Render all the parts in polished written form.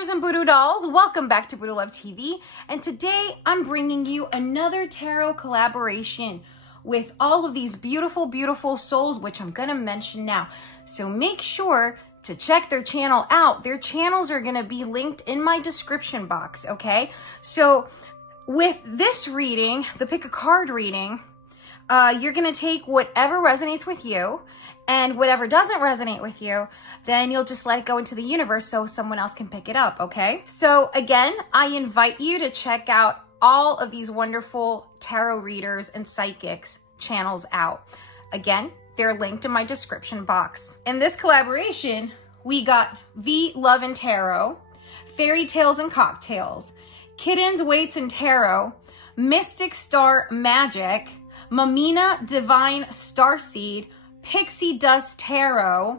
lovers and Voodoo dolls, welcome back to Booduluv TV, and today I'm bringing you another tarot collaboration with all of these beautiful, beautiful souls, which I'm gonna mention now. So make sure to check their channel out. Their channels are gonna be linked in my description box, okay? So with this reading, the pick a card reading, you're gonna take whatever resonates with you, and whatever doesn't resonate with you, then you'll just let it go into the universe so someone else can pick it up, okay? So again, I invite you to check out all of these wonderful tarot readers and psychics channels out. Again, they're linked in my description box. In this collaboration, we got V Love and Tarot, Fairy Tales and Cocktails, Kittens, Waits and Tarot, Mystic Star Magic, Mamina Divine Starseed, Pixie Dust Tarot,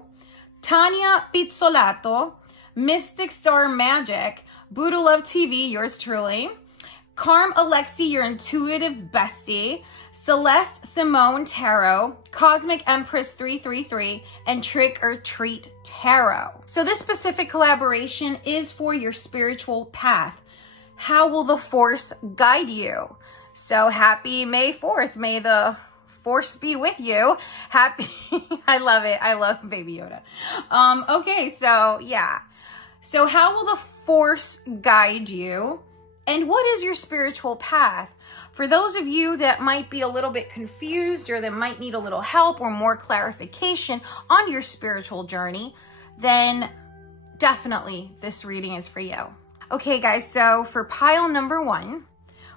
Tanya Pizzolato, Mystic Star Magic, Booduluv TV, yours truly, Carm Alexi, your intuitive bestie, Celeste Simone Tarot, Cosmic Empress 333, and Trick or Treat Tarot. So this specific collaboration is for your spiritual path. How will the force guide you? So happy May 4th. May the force be with you. Happy. I love it. I love Baby Yoda. Okay, so yeah. So how will the force guide you? And what is your spiritual path? For those of you that might be a little bit confused or that might need a little help or more clarification on your spiritual journey, then definitely this reading is for you. Okay, guys, so for pile number 1,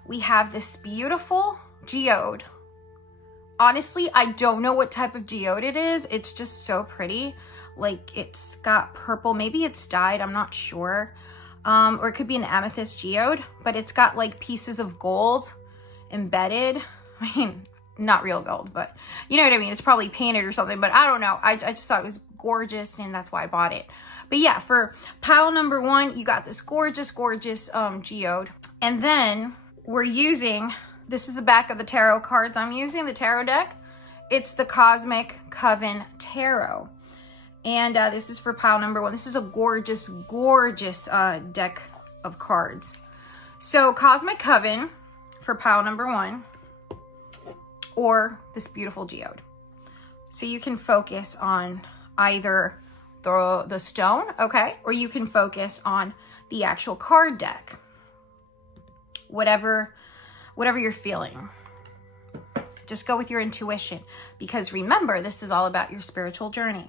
we have this beautiful geode. Honestly, I don't know what type of geode it is. It's just so pretty. Like, it's got purple. Maybe it's dyed. I'm not sure. Or it could be an amethyst geode. But it's got, like, pieces of gold embedded. I mean, not real gold, but you know what I mean? It's probably painted or something. But I don't know. I just thought it was gorgeous, and that's why I bought it. But yeah, for pile number 1, you got this gorgeous, gorgeous geode. And then we're using... This is the back of the tarot cards I'm using, the tarot deck. It's the Cosmic Coven Tarot. And this is for pile number 1. This is a gorgeous, gorgeous deck of cards. So Cosmic Coven for pile number 1, or this beautiful geode. So you can focus on either the stone, okay? Or you can focus on the actual card deck. Whatever you're feeling. Just go with your intuition, because remember, this is all about your spiritual journey.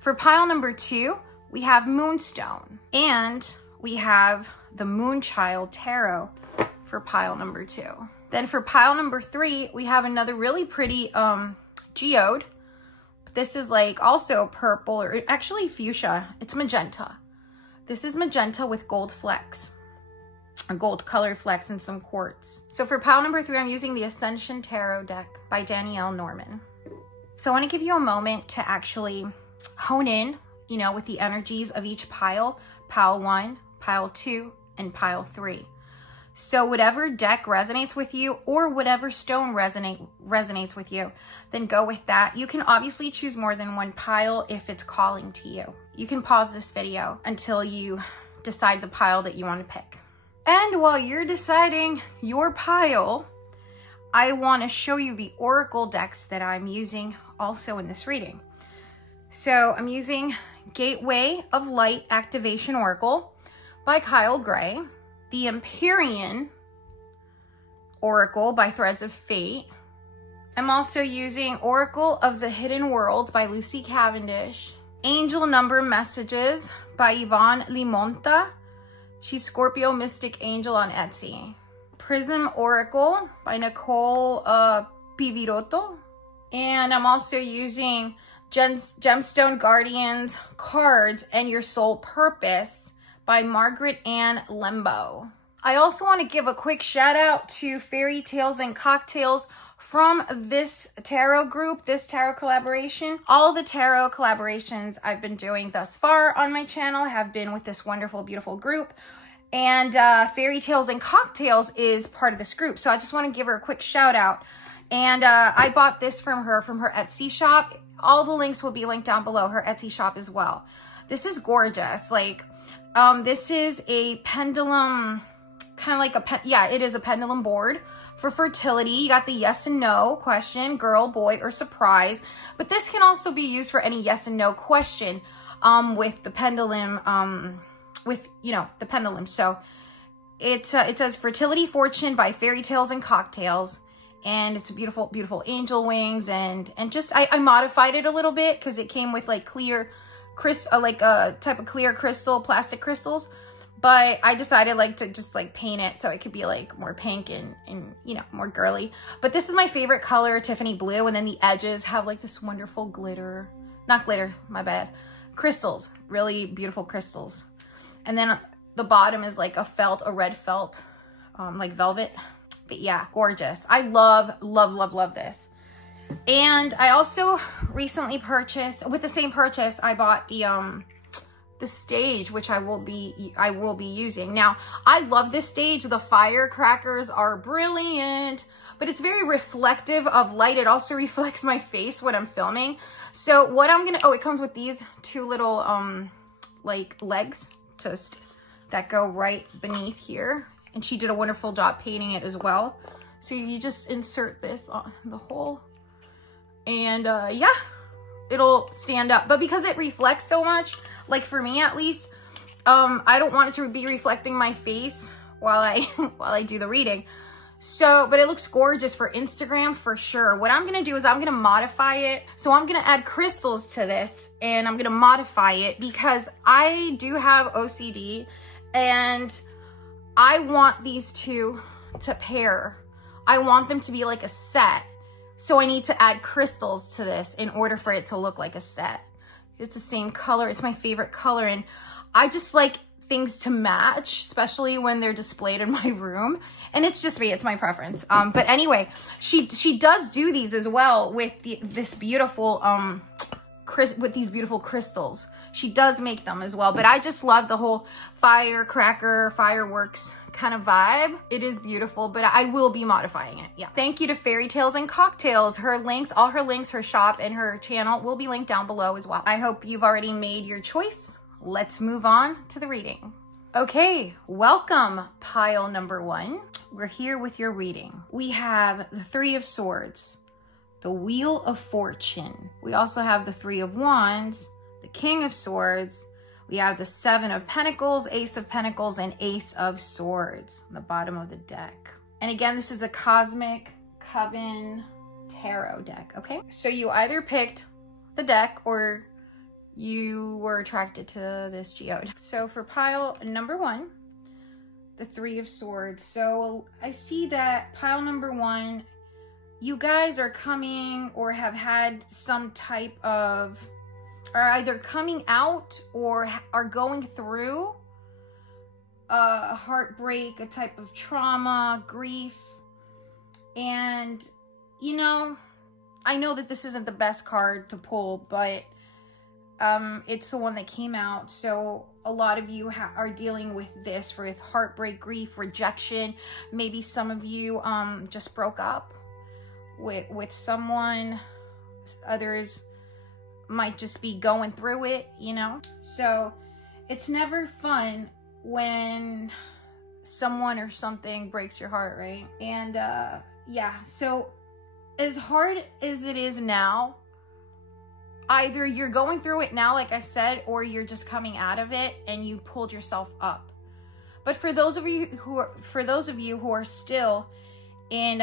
For pile number 2, we have Moonstone, and we have the Moonchild Tarot for pile number 2. Then for pile number 3, we have another really pretty geode. This is like also purple, or actually fuchsia. It's magenta. This is magenta with gold flecks. A gold colored flecks and some quartz. So for pile number 3, I'm using the Ascension Tarot deck by Danielle Norman. So I want to give you a moment to actually hone in, you know, with the energies of each pile. Pile 1, pile 2, and pile 3. So whatever deck resonates with you, or whatever stone resonates with you, then go with that. You can obviously choose more than one pile if it's calling to you. You can pause this video until you decide the pile that you want to pick. And while you're deciding your pile, I want to show you the oracle decks that I'm using also in this reading. So I'm using Gateway of Light Activation Oracle by Kyle Gray, the Empyrean Oracle by Threads of Fate. I'm also using Oracle of the Hidden Worlds by Lucy Cavendish, Angel Number Messages by Yvonne Limonta. She's Scorpio Mystic Angel on Etsy. Prism Oracle by Nicole Pivirotto. And I'm also using Gemstone Guardians cards and Your Soul Purpose by Margaret Ann Lembo. I also want to give a quick shout out to Fairy Tales and Cocktails from this tarot group, this tarot collaboration. All the tarot collaborations I've been doing thus far on my channel have been with this wonderful, beautiful group. And Fairy Tales and Cocktails is part of this group. So I just want to give her a quick shout out. And I bought this from her Etsy shop. All the links will be linked down below, her Etsy shop as well. This is gorgeous. Like, This is a pendulum, kind of like a, it is a pendulum board for fertility. You got the yes and no question, girl, boy, or surprise. But this can also be used for any yes and no question with the pendulum, the pendulum. So it says fertility fortune by fairy tales and cocktails. And it's a beautiful, beautiful angel wings. And just, I modified it a little bit because it came with like clear crystal, like a type of clear crystal, plastic crystals. But I decided like to just like paint it so it could be like more pink and you know, more girly. But this is my favorite color, Tiffany blue. And then the edges have like this wonderful glitter, not glitter, my bad, crystals, really beautiful crystals. And then the bottom is like a red felt, like velvet. But yeah, gorgeous. I love, love, love, love this. And I also recently purchased, with the same purchase, I bought the stage, which I will be using. Now, I love this stage. The firecrackers are brilliant, but it's very reflective of light. It also reflects my face when I'm filming. So what I'm gonna, it comes with these two little like legs that go right beneath here. And she did a wonderful job painting it as well. So you just insert this on the hole. And yeah, it'll stand up. But because it reflects so much, like for me at least, I don't want it to be reflecting my face while I do the reading. So, but it looks gorgeous for Instagram for sure. What I'm gonna do is I'm gonna modify it. So I'm gonna add crystals to this and I'm gonna modify it because I do have OCD and I want these two to pair. I want them to be like a set. So I need to add crystals to this in order for it to look like a set. It's the same color. It's my favorite color. And I just like things to match, especially when they're displayed in my room. And it's just me, it's my preference. But anyway, she does do these as well with this beautiful, with these beautiful crystals. She does make them as well, but I just love the whole firecracker, fireworks kind of vibe. It is beautiful, but I will be modifying it. Yeah. Thank you to Fairy Tales and Cocktails. Her links, all her links, her shop and her channel will be linked down below as well. I hope you've already made your choice. Let's move on to the reading. Okay, welcome pile number 1. We're here with your reading. We have the 3 of Swords, the Wheel of Fortune. We also have the 3 of Wands, the King of Swords. We have the 7 of Pentacles, Ace of Pentacles, and Ace of Swords on the bottom of the deck. And again, this is a Cosmic Coven Tarot deck, okay? So you either picked the deck or you were attracted to this geode. So for pile number 1, the 3 of Swords. So I see that pile number 1, you guys are coming or have had some type of, are either coming out or are going through a heartbreak, a type of trauma, grief. And, you know, I know that this isn't the best card to pull, but it's the one that came out. So a lot of you are dealing with this, with heartbreak, grief, rejection. Maybe some of you just broke up with someone. Others might just be going through it, you know? So it's never fun when someone or something breaks your heart, right? And yeah, so as hard as it is now, either you're going through it now, like I said, or you're just coming out of it and you pulled yourself up. But for those of you who are still in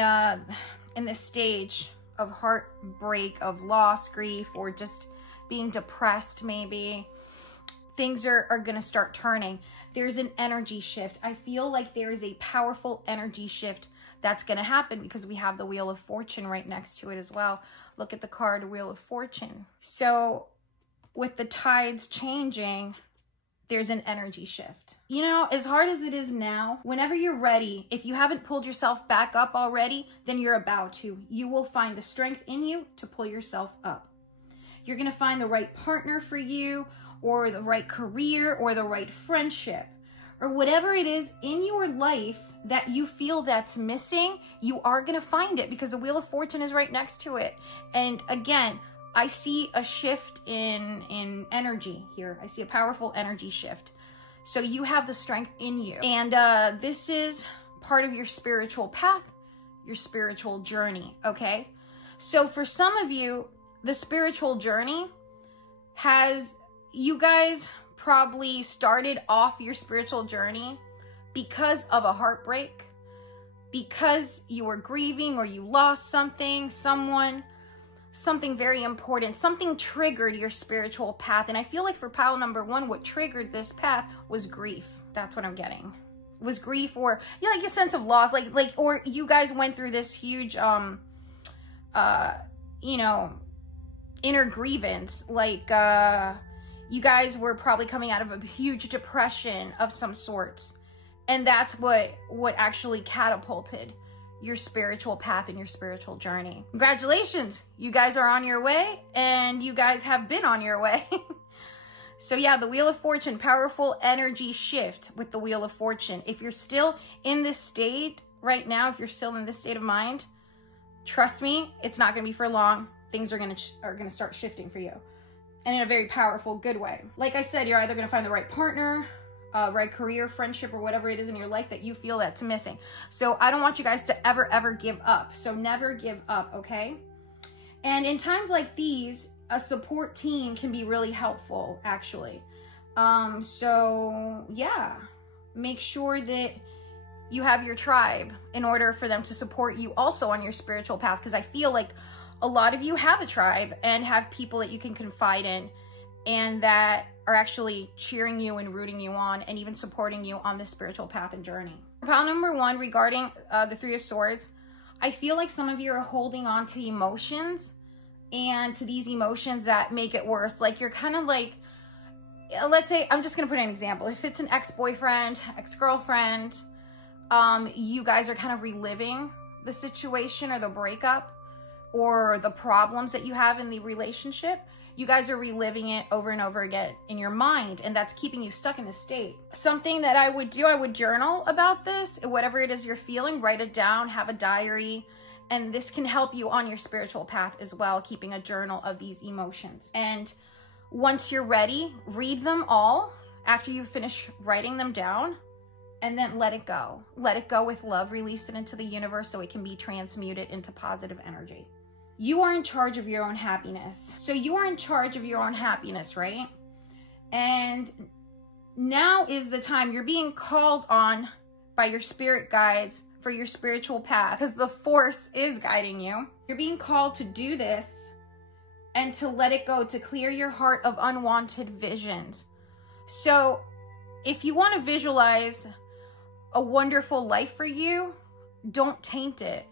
this stage of heartbreak, of loss, grief, or just being depressed, maybe things are going to start turning. There's an energy shift. I feel like there is a powerful energy shift that's going to happen because we have the Wheel of Fortune right next to it as well. Look at the card, Wheel of Fortune. So with the tides changing, there's an energy shift. You know, as hard as it is now, whenever you're ready, if you haven't pulled yourself back up already, then you're about to. You will find the strength in you to pull yourself up. You're going to find the right partner for you, or the right career, or the right friendship, or whatever it is in your life that you feel that's missing. You are going to find it because the Wheel of Fortune is right next to it. And again, I see a shift in energy here. I see a powerful energy shift. So you have the strength in you. And this is part of your spiritual path, your spiritual journey, okay? So for some of you, the spiritual journey you guys probably started off your spiritual journey because of a heartbreak, because you were grieving or you lost something, something very important, something triggered your spiritual path. And I feel like for pile number 1, what triggered this path was grief. That's what I'm getting. Was grief, or yeah, like a sense of loss, or you guys went through this huge, you know, inner grievance, like, you guys were probably coming out of a huge depression of some sorts. And that's what actually catapulted your spiritual path and your spiritual journey. Congratulations, you guys are on your way, and you guys have been on your way. So yeah, the Wheel of Fortune, powerful energy shift with the Wheel of Fortune. If you're still in this state right now, if you're still in this state of mind, trust me, it's not gonna be for long. Things are gonna start shifting for you, and in a very powerful, good way. Like I said, you're either gonna find the right partner, right career, friendship, or whatever it is in your life that you feel that's missing. So I don't want you guys to ever give up. So never give up, okay? And in times like these, a support team can be really helpful, actually. So yeah, make sure that you have your tribe in order for them to support you also on your spiritual path, because I feel like a lot of you have a tribe and have people that you can confide in and that are actually cheering you and rooting you on and even supporting you on this spiritual path and journey. Pile number 1, regarding the 3 of Swords, I feel like some of you are holding on to emotions, and to these emotions that make it worse. Like you're kind of like, let's say, I'm just gonna put an example. If it's an ex-boyfriend, ex-girlfriend, you guys are kind of reliving the situation or the breakup or the problems that you have in the relationship. You guys are reliving it over and over again in your mind, and that's keeping you stuck in this state. Something that I would do, I would journal about this, whatever it is you're feeling, write it down, have a diary, and this can help you on your spiritual path as well, keeping a journal of these emotions. And once you're ready, read them all after you finish writing them down, and then let it go. Let it go with love, release it into the universe so it can be transmuted into positive energy. You are in charge of your own happiness. So you are in charge of your own happiness, right? And now is the time. You're being called on by your spirit guides for your spiritual path, because the force is guiding you. You're being called to do this and to let it go, to clear your heart of unwanted visions. So if you want to visualize a wonderful life for you, don't taint it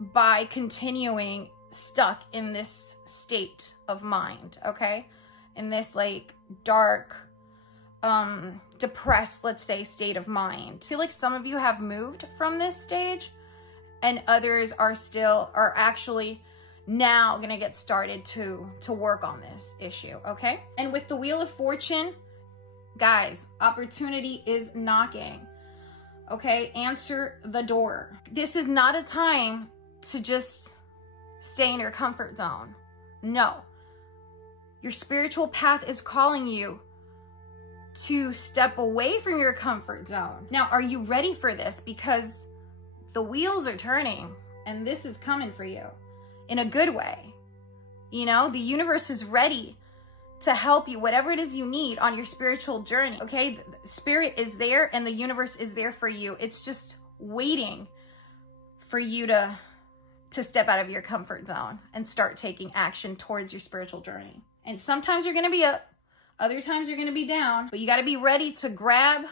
by continuing stuck in this state of mind, okay? In this like dark, depressed, let's say, state of mind. I feel like some of you have moved from this stage, and others are actually now gonna get started to work on this issue, okay? And with the Wheel of Fortune, guys, opportunity is knocking, okay? Answer the door. This is not a time to just stay in your comfort zone. No. Your spiritual path is calling you to step away from your comfort zone. Now, are you ready for this? Because the wheels are turning and this is coming for you in a good way. You know, the universe is ready to help you, whatever it is you need on your spiritual journey, okay? The spirit is there and the universe is there for you. It's just waiting for you to step out of your comfort zone and start taking action towards your spiritual journey. And sometimes you're going to be up, other times you're going to be down, but you got to be ready to grab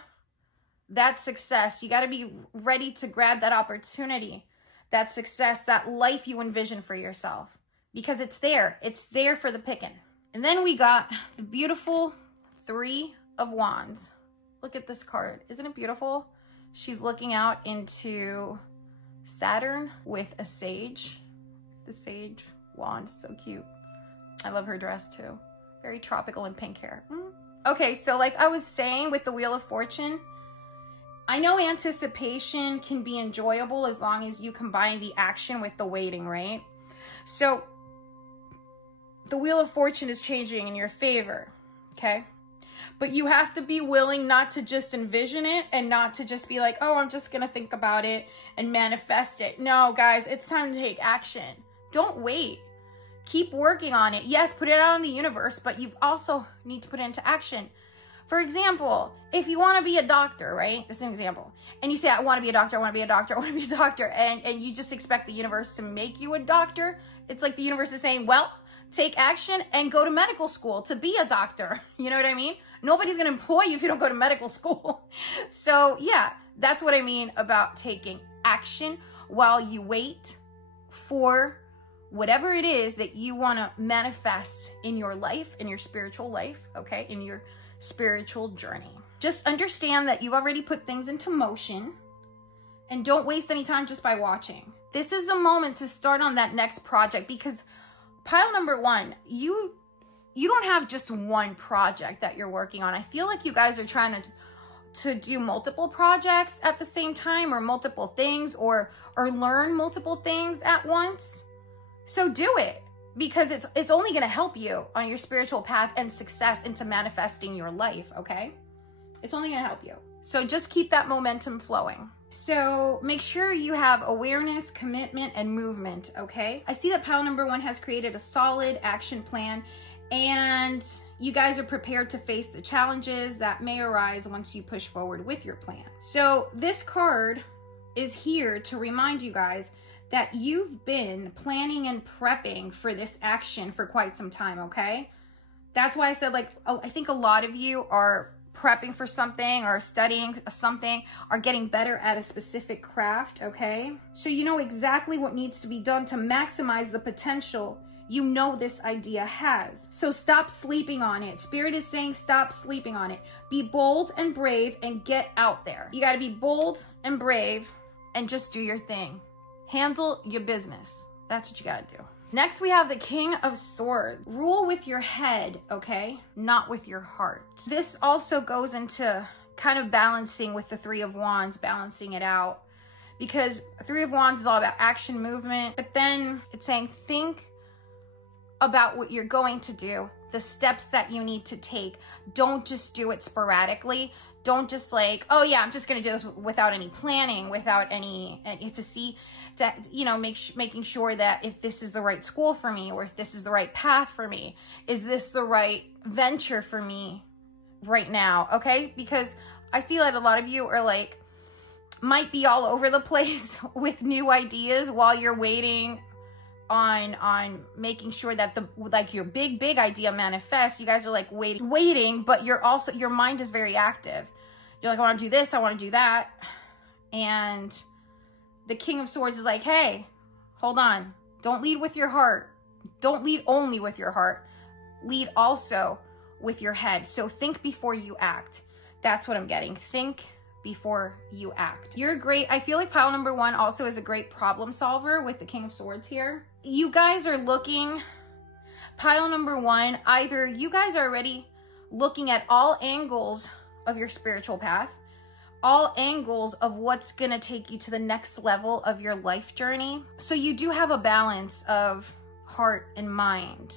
that success. You got to be ready to grab that opportunity, that success, that life you envision for yourself, because it's there. It's there for the picking. And then we got the beautiful 3 of Wands. Look at this card. Isn't it beautiful? She's looking out into Saturn with a sage. The sage wand, so cute. I love her dress too. Very tropical and pink hair. Okay, so like I was saying with the Wheel of Fortune, I know anticipation can be enjoyable as long as you combine the action with the waiting, right? So the Wheel of Fortune is changing in your favor, okay? But you have to be willing not to just envision it and not to just be like, oh, I'm just going to think about it and manifest it. No, guys, it's time to take action. Don't wait. Keep working on it. Yes, put it out in the universe, but you also need to put it into action. For example, if you want to be a doctor, right? This is an example. And you say, I want to be a doctor, I want to be a doctor, I want to be a doctor. And you just expect the universe to make you a doctor. It's like the universe is saying, well, take action and go to medical school to be a doctor. You know what I mean? Nobody's going to employ you if you don't go to medical school. So yeah, that's what I mean about taking action while you wait for whatever it is that you want to manifest in your life, in your spiritual life, okay? In your spiritual journey. Just understand that you've already put things into motion and don't waste any time just by watching. This is the moment to start on that next project, because pile number one, you don't have just one project that you're working on. I feel like you guys are trying to do multiple projects at the same time, or multiple things, or learn multiple things at once. So do it, because it's only going to help you on your spiritual path and success into manifesting your life, okay? It's only going to help you. So just keep that momentum flowing. So make sure you have awareness, commitment, and movement, okay? I see that pile number one has created a solid action plan, and you guys are prepared to face the challenges that may arise once you push forward with your plan. So this card is here to remind you guys that you've been planning and prepping for this action for quite some time, okay? That's why I said, like, I think a lot of you are prepping for something or studying something, are getting better at a specific craft, okay? So you know exactly what needs to be done to maximize the potential you know this idea has. So stop sleeping on it. Spirit is saying stop sleeping on it. Be bold and brave and get out there. You gotta be bold and brave and just do your thing. Handle your business. That's what you gotta do. Next, we have the King of Swords. Rule with your head, okay? Not with your heart. This also goes into kind of balancing with the Three of Wands, balancing it out. Because Three of Wands is all about action, movement. But then it's saying think about what you're going to do, the steps that you need to take. Don't just do it sporadically. Don't just like, oh yeah, I'm just gonna do this without any planning, without any, you know, making sure that if this is the right school for me, or if this is the right path for me, is this the right venture for me right now, okay? Because I see that a lot of you are like, might be all over the place with new ideas while you're waiting on making sure that your big idea manifests. You guys are like waiting, but you're also, your mind is very active. You're like, I want to do this, I want to do that. And the King of Swords is like, hey, hold on. Don't lead with your heart. Don't lead only with your heart. Lead also with your head. So think before you act. That's what I'm getting. Think before you act. You're great. I feel like pile number one also is a great problem solver with the King of Swords here. You guys are looking, pile number one, either you guys are already looking at all angles of your spiritual path, all angles of what's going to take you to the next level of your life journey. So you do have a balance of heart and mind.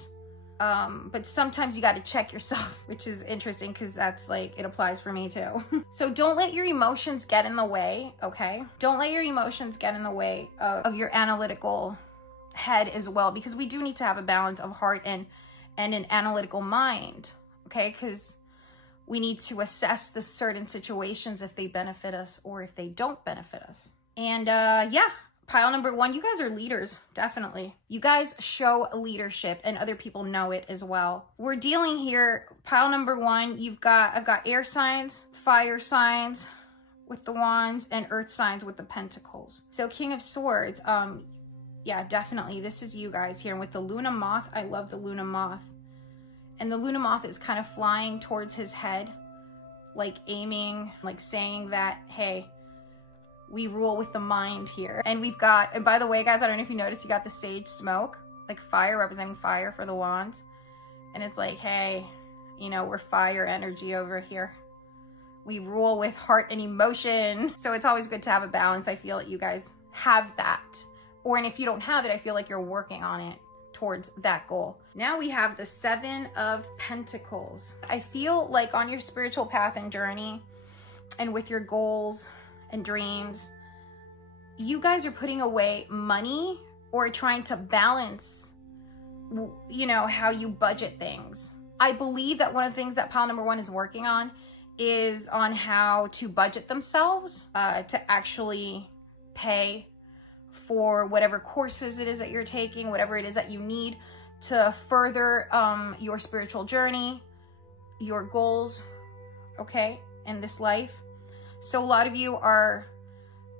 But sometimes you got to check yourself, which is interesting because that's like, it applies for me too. So don't let your emotions get in the way, okay? Don't let your emotions get in the way of your analytical head as well, because we do need to have a balance of heart and an analytical mind, okay? Because we need to assess the certain situations if they benefit us or if they don't benefit us. And yeah, pile number one, you guys are leaders, definitely. You guys show leadership and other people know it as well. We're dealing here, pile number one, I've got air signs, fire signs with the wands, and earth signs with the pentacles. So King of Swords, yeah, definitely. This is you guys here. And with the Luna Moth, I love the Luna Moth. And the Luna Moth is kind of flying towards his head, like aiming, like saying that, hey, we rule with the mind here. And we've got, and by the way, guys, I don't know if you noticed, you got the sage smoke, like fire, representing fire for the wands. And it's like, hey, you know, we're fire energy over here. We rule with heart and emotion. So it's always good to have a balance. I feel that you guys have that. And if you don't have it, I feel like you're working on it towards that goal. Now we have the Seven of Pentacles. I feel like on your spiritual path and journey and with your goals and dreams, you guys are putting away money or trying to balance, you know, how you budget things. I believe that one of the things that pile number one is working on is on how to budget themselves to actually pay for whatever courses it is that you're taking, whatever it is that you need to further your spiritual journey, your goals, okay, in this life. So a lot of you are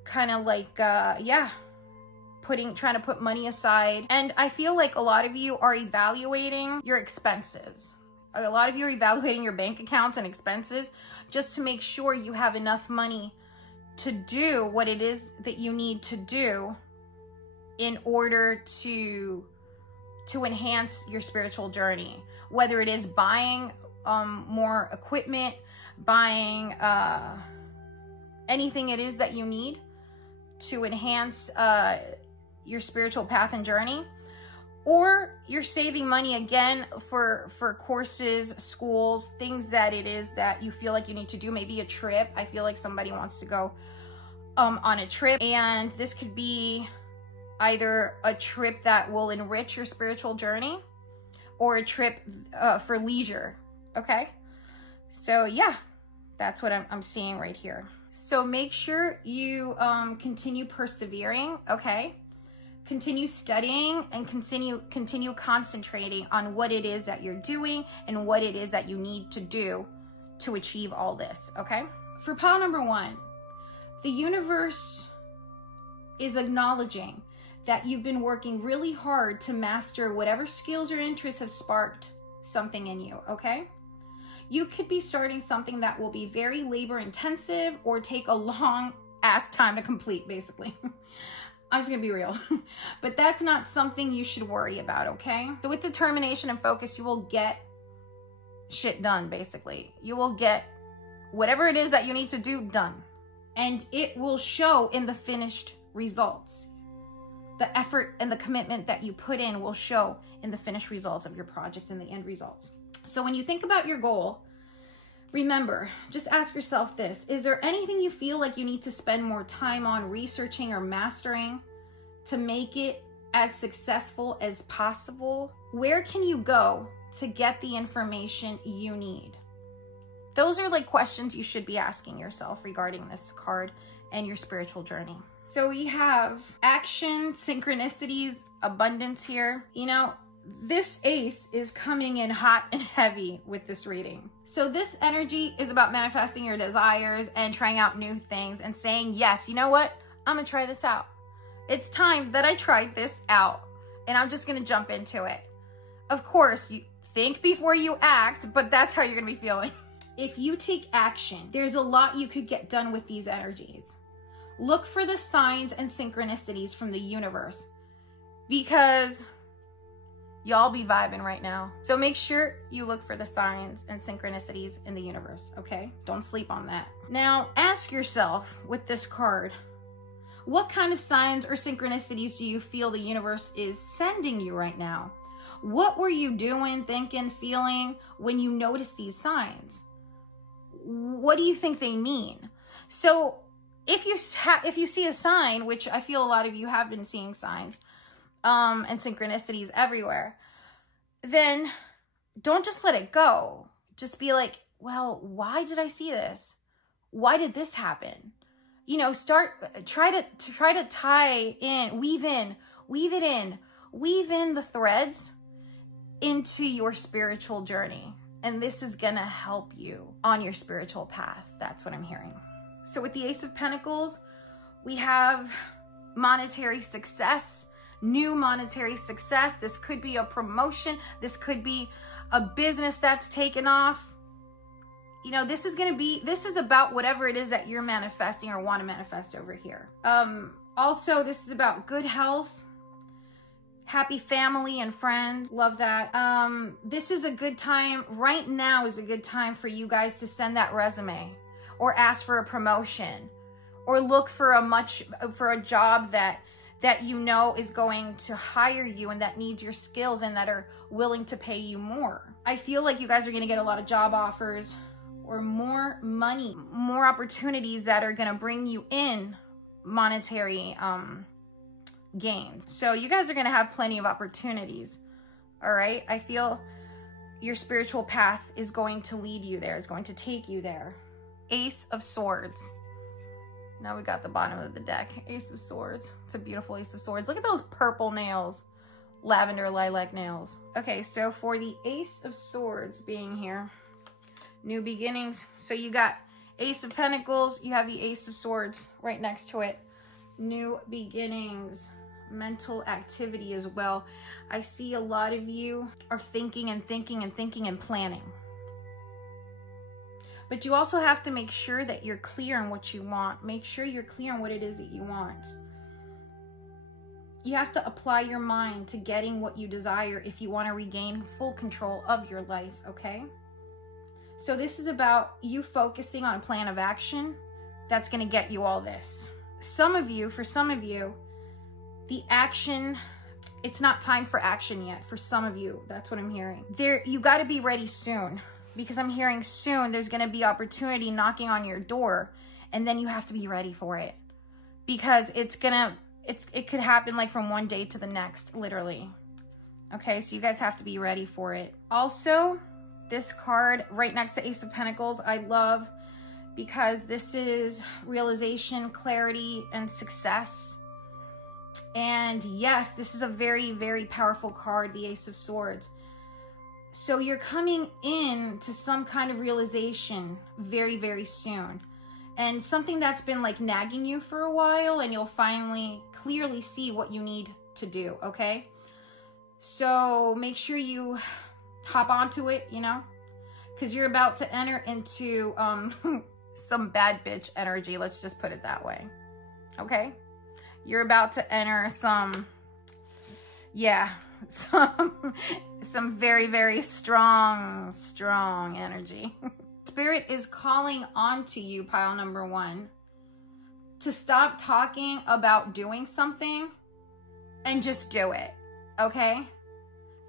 kind of like, yeah, trying to put money aside. And I feel like a lot of you are evaluating your expenses. A lot of you are evaluating your bank accounts and expenses just to make sure you have enough money to do what it is that you need to do in order to enhance your spiritual journey. Whether it is buying more equipment, buying anything it is that you need to enhance your spiritual path and journey, or you're saving money again for courses, schools, things that it is that you feel like you need to do, maybe a trip. I feel like somebody wants to go on a trip, and this could be either a trip that will enrich your spiritual journey or a trip for leisure, okay? So yeah, that's what I'm seeing right here. So make sure you continue persevering, okay? Continue studying and continue concentrating on what it is that you're doing and what it is that you need to do to achieve all this, okay? For pile number one, the universe is acknowledging that you've been working really hard to master whatever skills or interests have sparked something in you, okay? You could be starting something that will be very labor intensive or take a long ass time to complete, basically. I'm just gonna be real. But that's not something you should worry about, okay? So with determination and focus, you will get shit done, basically. You will get whatever it is that you need to do done. And it will show in the finished results. The effort and the commitment that you put in will show in the finished results of your projects and the end results. So when you think about your goal, remember, just ask yourself this: is there anything you feel like you need to spend more time on researching or mastering to make it as successful as possible? Where can you go to get the information you need? Those are like questions you should be asking yourself regarding this card and your spiritual journey. So we have action, synchronicities, abundance here. You know, this ace is coming in hot and heavy with this reading. So this energy is about manifesting your desires and trying out new things and saying, yes, you know what? I'm gonna try this out. It's time that I tried this out and I'm just gonna jump into it. Of course, you think before you act, but that's how you're gonna be feeling. If you take action, there's a lot you could get done with these energies. Look for the signs and synchronicities from the universe because y'all be vibing right now. So make sure you look for the signs and synchronicities in the universe, okay? Don't sleep on that. Now, ask yourself with this card, what kind of signs or synchronicities do you feel the universe is sending you right now? What were you doing, thinking, feeling when you noticed these signs? What do you think they mean? So if you see a sign, which I feel a lot of you have been seeing signs and synchronicities everywhere, then don't just let it go. Just be like, well, why did I see this? Why did this happen? You know, try to tie in, weave in the threads into your spiritual journey. And this is gonna help you on your spiritual path. That's what I'm hearing. So with the Ace of Pentacles, we have monetary success, new monetary success. This could be a promotion. This could be a business that's taken off. You know, this is about whatever it is that you're manifesting or want to manifest over here. Also, this is about good health, happy family and friends. Love that. This is a good time. Right now is a good time for you guys to send that resume or ask for a promotion or look for a job that that you know is going to hire you and that needs your skills and that are willing to pay you more. I feel like you guys are going to get a lot of job offers or more money, more opportunities that are going to bring you in monetary gains. So you guys are going to have plenty of opportunities. All right. I feel your spiritual path is going to lead you there. It's going to take you there. Ace of Swords. Now we got the bottom of the deck. Ace of Swords. It's a beautiful Ace of Swords. Look at those purple nails. Lavender lilac nails. Okay, so for the Ace of Swords being here, new beginnings. So you got Ace of Pentacles. You have the Ace of Swords right next to it. New beginnings. Mental activity as well. I see a lot of you are thinking and thinking and thinking and planning. But you also have to make sure that you're clear on what you want. Make sure you're clear on what it is that you want. You have to apply your mind to getting what you desire if you want to regain full control of your life, okay? So this is about you focusing on a plan of action that's going to get you all this. For some of you, the action, it's not time for action yet. For some of you, that's what I'm hearing. You got to be ready soon, because I'm hearing soon there's going to be opportunity knocking on your door, and then you have to be ready for it, because it could happen like from one day to the next, literally. Okay, so you guys have to be ready for it. Also, this card right next to Ace of Pentacles, I love, because this is realization, clarity, and success. And yes, this is a very, very powerful card, the Ace of Swords. So you're coming in to some kind of realization very, very soon. And something that's been like nagging you for a while, and you'll finally clearly see what you need to do, okay? So make sure you hop onto it, you know, because you're about to enter into some bad bitch energy. Let's just put it that way, okay? You're about to enter some very, very strong energy. Spirit is calling onto you, pile number one, to stop talking about doing something and just do it, okay?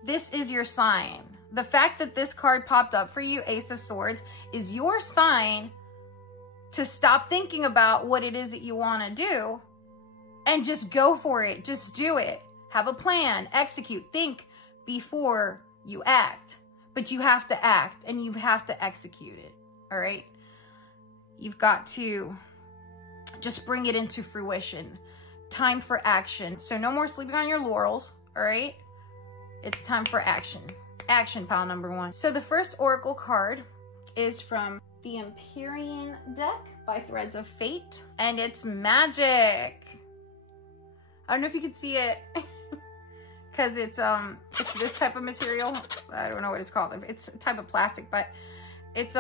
This is your sign. The fact that this card popped up for you, Ace of Swords, is your sign to stop thinking about what it is that you want to do and just go for it. Just do it. Have a plan. Execute. Think before you act. But you have to act and you have to execute it. All right? You've got to just bring it into fruition. Time for action. So no more sleeping on your laurels. All right? It's time for action. Action, pile number one. So the first oracle card is from the Empyrean deck by Threads of Fate. And it's magic. I don't know if you can see it because it's this type of material. I don't know what it's called. It's a type of plastic, but it's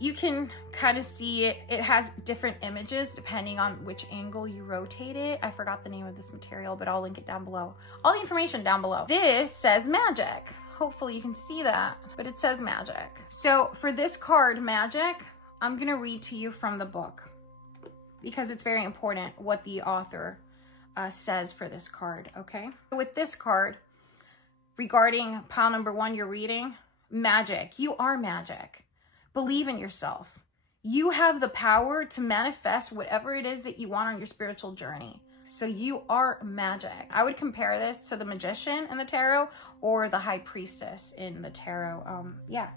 you can kind of see it. It has different images depending on which angle you rotate it. I forgot the name of this material, but I'll link it down below. All the information down below. This says magic. Hopefully you can see that, but it says magic. So for this card, magic, I'm going to read to you from the book, because it's very important what the author says for this card, okay? With this card, regarding pile number one you're reading, magic. You are magic. Believe in yourself. You have the power to manifest whatever it is that you want on your spiritual journey. So you are magic. I would compare this to the Magician in the tarot or the High Priestess in the tarot. Yeah,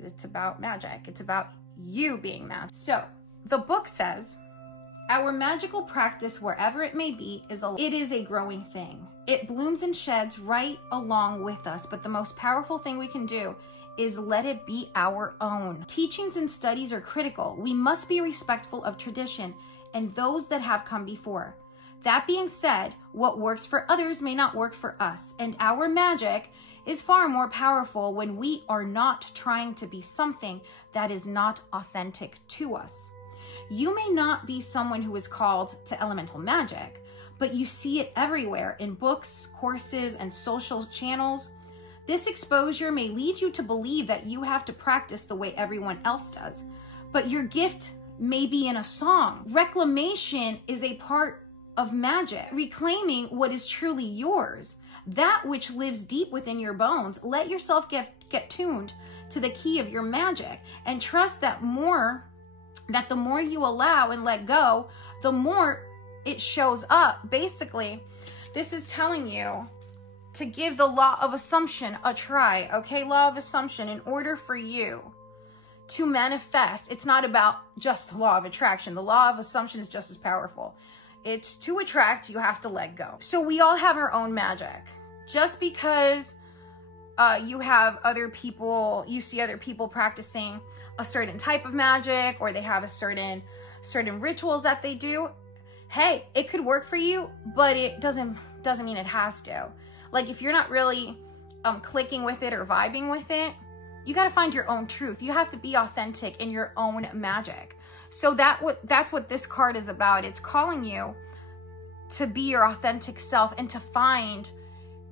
it's about magic. It's about you being magic. So the book says, our magical practice, wherever it may be, it is a growing thing. It blooms and sheds right along with us, but the most powerful thing we can do is let it be our own. Teachings and studies are critical. We must be respectful of tradition and those that have come before. That being said, what works for others may not work for us, and our magic is far more powerful when we are not trying to be something that is not authentic to us. You may not be someone who is called to elemental magic, but you see it everywhere in books, courses, and social channels. This exposure may lead you to believe that you have to practice the way everyone else does, but your gift maybe in a song. Reclamation is a part of magic, reclaiming what is truly yours, that which lives deep within your bones. Let yourself get tuned to the key of your magic, and trust that the more you allow and let go, the more it shows up. Basically, this is telling you to give the law of assumption a try, okay? Law of assumption, in order for you to manifest. It's not about just the law of attraction. The law of assumption is just as powerful. It's to attract, you have to let go. So we all have our own magic. Just because you have other people, you see other people practicing a certain type of magic, or they have a certain rituals that they do, hey, it could work for you, but it doesn't mean it has to. Like, if you're not really clicking with it or vibing with it, you got to find your own truth. You have to be authentic in your own magic. So that's what this card is about. It's calling you to be your authentic self and to find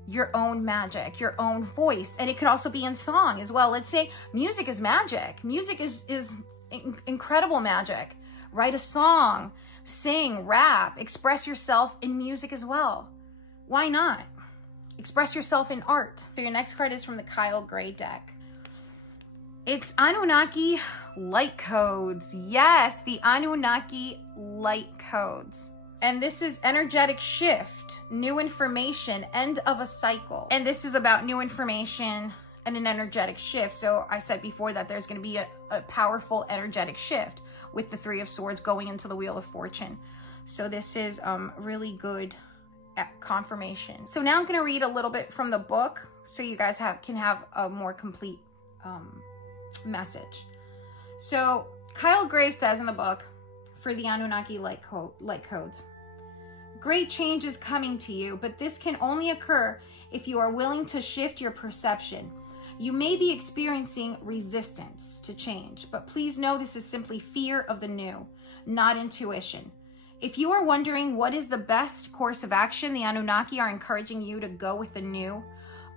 your own magic, your own voice. And it could also be in song as well. Let's say music is magic. Music is incredible magic. Write a song, sing, rap, express yourself in music as well. Why not? Express yourself in art. So your next card is from the Kyle Gray deck. It's Anunnaki light codes. Yes, the Anunnaki light codes. And this is energetic shift, new information, end of a cycle. And this is about new information and an energetic shift. So I said before that there's going to be a powerful energetic shift with the Three of Swords going into the Wheel of Fortune. So this is really good confirmation. So now I'm going to read a little bit from the book so you guys can have a more complete message. So Kyle Gray says in the book, for the Anunnaki light codes, great change is coming to you, but this can only occur if you are willing to shift your perception. You may be experiencing resistance to change, but please know this is simply fear of the new, not intuition. If you are wondering what is the best course of action, the Anunnaki are encouraging you to go with the new.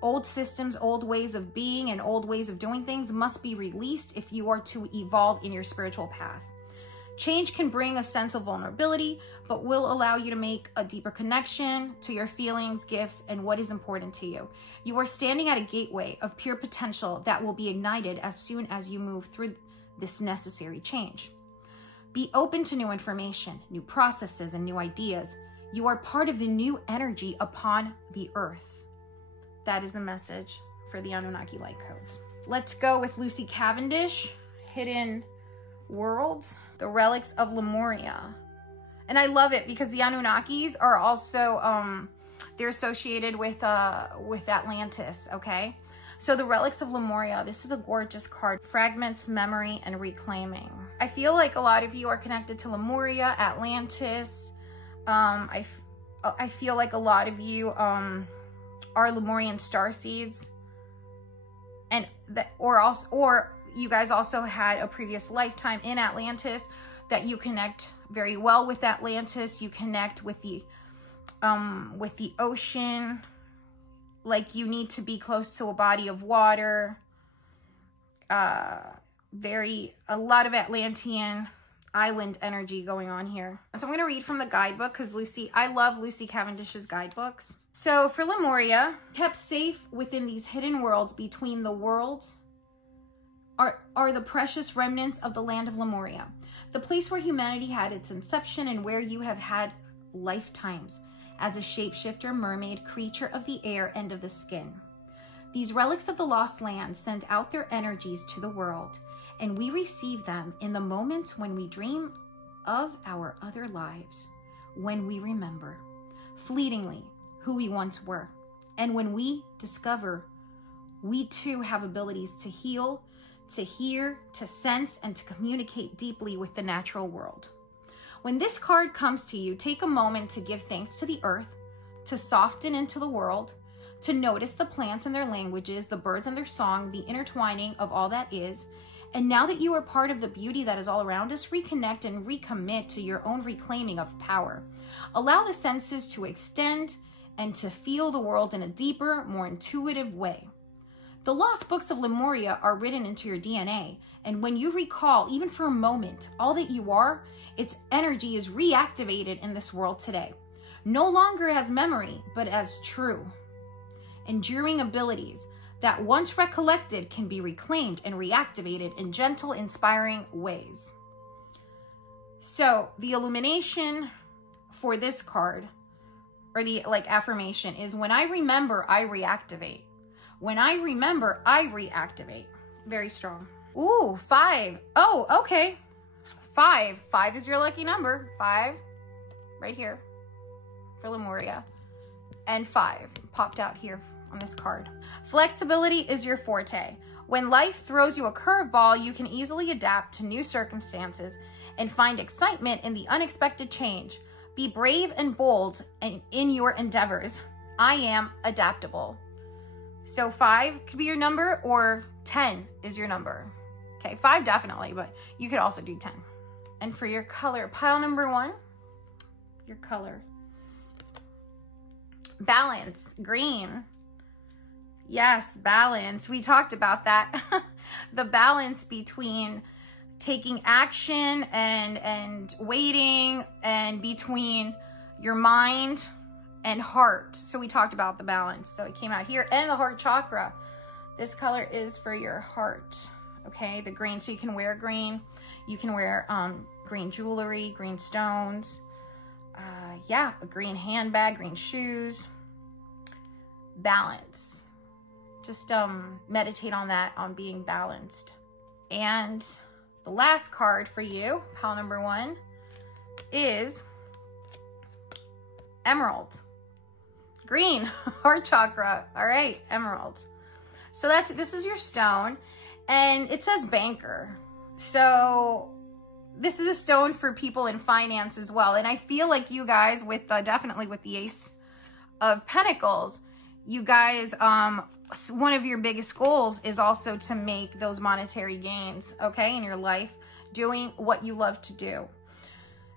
Old systems, old ways of being, and old ways of doing things must be released if you are to evolve in your spiritual path. Change can bring a sense of vulnerability, but will allow you to make a deeper connection to your feelings, gifts, and what is important to you. You are standing at a gateway of pure potential that will be ignited as soon as you move through this necessary change. Be open to new information, new processes, and new ideas. You are part of the new energy upon the earth. That is the message for the Anunnaki light codes. Let's go with Lucy Cavendish, Hidden Worlds, the Relics of Lemuria. And I love it because the Anunnakis are also, they're associated with Atlantis, okay? So the Relics of Lemuria, this is a gorgeous card. Fragments, memory, and reclaiming. I feel like a lot of you are connected to Lemuria, Atlantis. I feel like a lot of you are Lemurian starseeds, and that, or you guys also had a previous lifetime in Atlantis that you connect very well with Atlantis. You connect with the ocean. Like, you need to be close to a body of water. A lot of Atlantean island energy going on here. So I'm going to read from the guidebook because I love Lucy Cavendish's guidebooks. So for Lemuria, kept safe within these hidden worlds between the worlds are the precious remnants of the land of Lemuria, the place where humanity had its inception and where you have had lifetimes as a shapeshifter, mermaid, creature of the air and of the skin. These relics of the lost land send out their energies to the world, and we receive them in the moments when we dream of our other lives, when we remember, fleetingly, who we once were, and when we discover we too have abilities to heal, to hear, to sense, and to communicate deeply with the natural world. When this card comes to you, take a moment to give thanks to the earth, to soften into the world, to notice the plants and their languages, the birds and their song, the intertwining of all that is. And now that you are part of the beauty that is all around us, reconnect and recommit to your own reclaiming of power. Allow the senses to extend and to feel the world in a deeper, more intuitive way. The lost books of Lemuria are written into your DNA. And when you recall, even for a moment, all that you are, its energy is reactivated in this world today. No longer as memory, but as true, enduring abilities that once recollected can be reclaimed and reactivated in gentle, inspiring ways. So the illumination for this card, or the affirmation, is when I remember, I reactivate. When I remember, I reactivate. Very strong. Ooh, 5. Oh, okay. 5. 5 is your lucky number. 5, right here for Lemuria. And 5 popped out here on this card. Flexibility is your forte. When life throws you a curveball, you can easily adapt to new circumstances and find excitement in the unexpected change. Be brave and bold in your endeavors. I am adaptable. So 5 could be your number, or 10 is your number. Okay, 5 definitely, but you could also do 10. And for your color, pile number 1, your color. Balance, green. Yes, balance. We talked about that. The balance between taking action and waiting, and between your mind and heart. So we talked about the balance. So it came out here. And the heart chakra. This color is for your heart. Okay, the green. So you can wear green. You can wear green jewelry, green stones. Yeah, a green handbag, green shoes. Balance. Just meditate on that, on being balanced. And the last card for you, pile number 1, is emerald. Green, heart chakra. All right, emerald. So this is your stone, and it says banker. So this is a stone for people in finance as well. And I feel like you guys, with definitely with the Ace of Pentacles, you guys, one of your biggest goals is also to make those monetary gains, okay, in your life, doing what you love to do.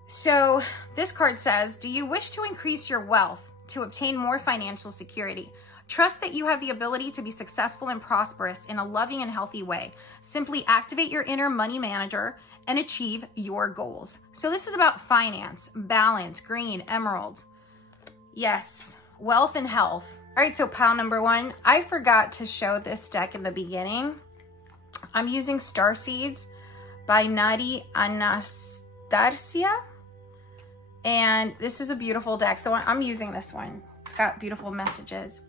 So this card says, do you wish to increase your wealth to obtain more financial security? Trust that you have the ability to be successful and prosperous in a loving and healthy way. Simply activate your inner money manager and achieve your goals. So this is about finance, balance, green, emerald. Yes, wealth and health. All right, so pile number 1. I forgot to show this deck in the beginning. I'm using Star Seeds by Nadi Anastasia. And this is a beautiful deck. So I'm using this one. It's got beautiful messages.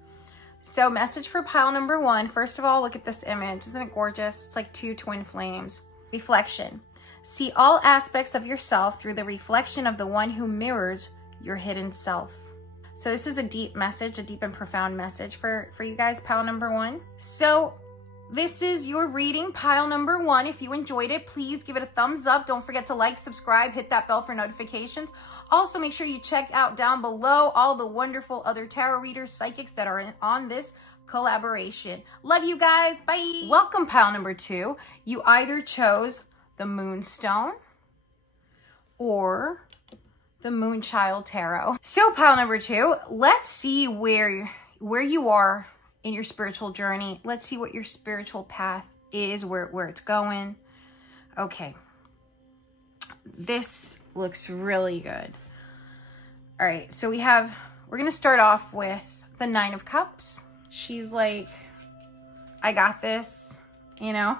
So message for pile number 1. First of all, look at this image. Isn't it gorgeous? It's like 2 twin flames. Reflection. See all aspects of yourself through the reflection of the one who mirrors your hidden self. So this is a deep message, a deep and profound message for you guys, pile number 1. So this is your reading, pile number 1. If you enjoyed it, please give it a thumbs up. Don't forget to like, subscribe, hit that bell for notifications. Also, make sure you check out down below all the wonderful other tarot readers, psychics that are on this collaboration. Love you guys. Bye. Welcome, pile number 2. You either chose the Moonstone or the Moonchild Tarot. So pile number 2, let's see where you are in your spiritual journey. Let's see what your spiritual path is, where it's going. Okay. This looks really good. All right, so we're gonna start off with the 9 of Cups. She's like, I got this, you know?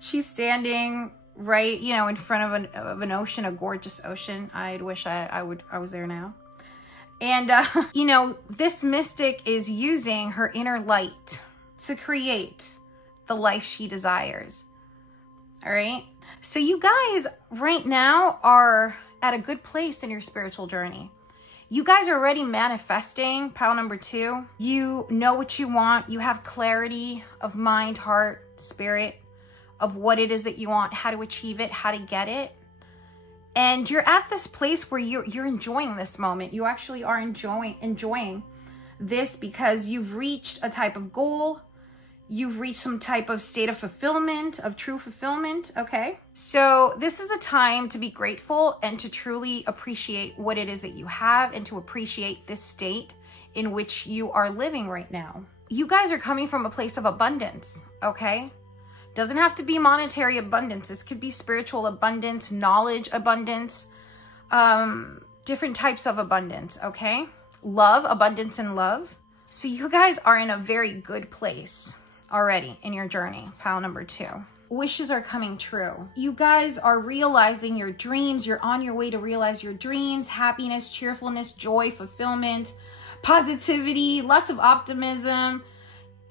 She's standing right, you know, in front of an ocean, a gorgeous ocean. I'd wish I was there now. And, you know, this mystic is using her inner light to create the life she desires. All right. So you guys right now are at a good place in your spiritual journey. You guys are already manifesting, pile number 2. You know what you want. You have clarity of mind, heart, spirit, of what it is that you want, how to achieve it, how to get it. And you're at this place where you're enjoying this moment. You actually are enjoying this because you've reached a type of goal. You've reached some type of state of fulfillment, of true fulfillment, okay? So this is a time to be grateful and to truly appreciate what it is that you have and to appreciate this state in which you are living right now. you guys are coming from a place of abundance, okay? Doesn't have to be monetary abundance. This could be spiritual abundance, knowledge abundance, different types of abundance, okay? Love, abundance and love. So you guys are in a very good place already in your journey, pile number 2. Wishes are coming true. You guys are realizing your dreams. You're on your way to realize your dreams, happiness, cheerfulness, joy, fulfillment, positivity, lots of optimism,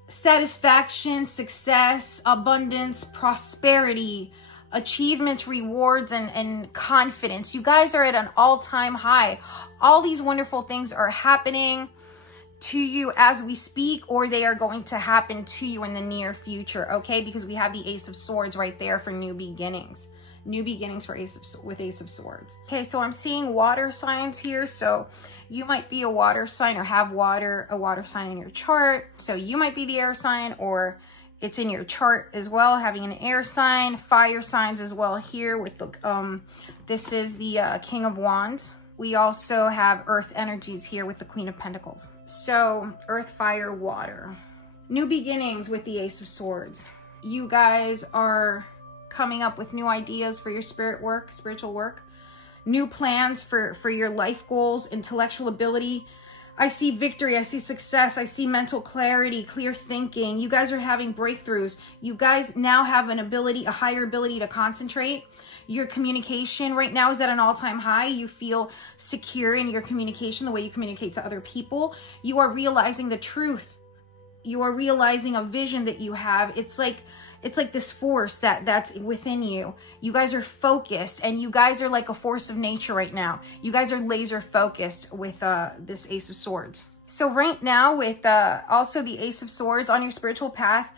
satisfaction, success, abundance, prosperity, achievements, rewards, and confidence. You guys are at an all-time high. All these wonderful things are happening to you as we speak, or they are going to happen to you in the near future, okay? Because we have the Ace of Swords right there for new beginnings. New beginnings for Ace of Swords. Okay, so I'm seeing water signs here. So you might be a water sign or have a water sign in your chart. So you might be the air sign, or it's in your chart as well, having an air sign. Fire signs as well here with the, this is the King of Wands. We also have earth energies here with the Queen of Pentacles. So earth, fire, water. New beginnings with the Ace of Swords. You guys are coming up with new ideas for your spiritual work. New plans for your life goals, intellectual ability. I see victory, I see success, I see mental clarity, clear thinking. You guys are having breakthroughs. You guys now have an ability, a higher ability to concentrate. Your communication right now is at an all-time high. You feel secure in your communication, the way you communicate to other people. You are realizing the truth. You are realizing a vision that you have. It's like this force that's within you. You guys are focused, and you guys are like a force of nature right now. You guys are laser focused with this Ace of Swords. So right now with also the Ace of Swords on your spiritual path,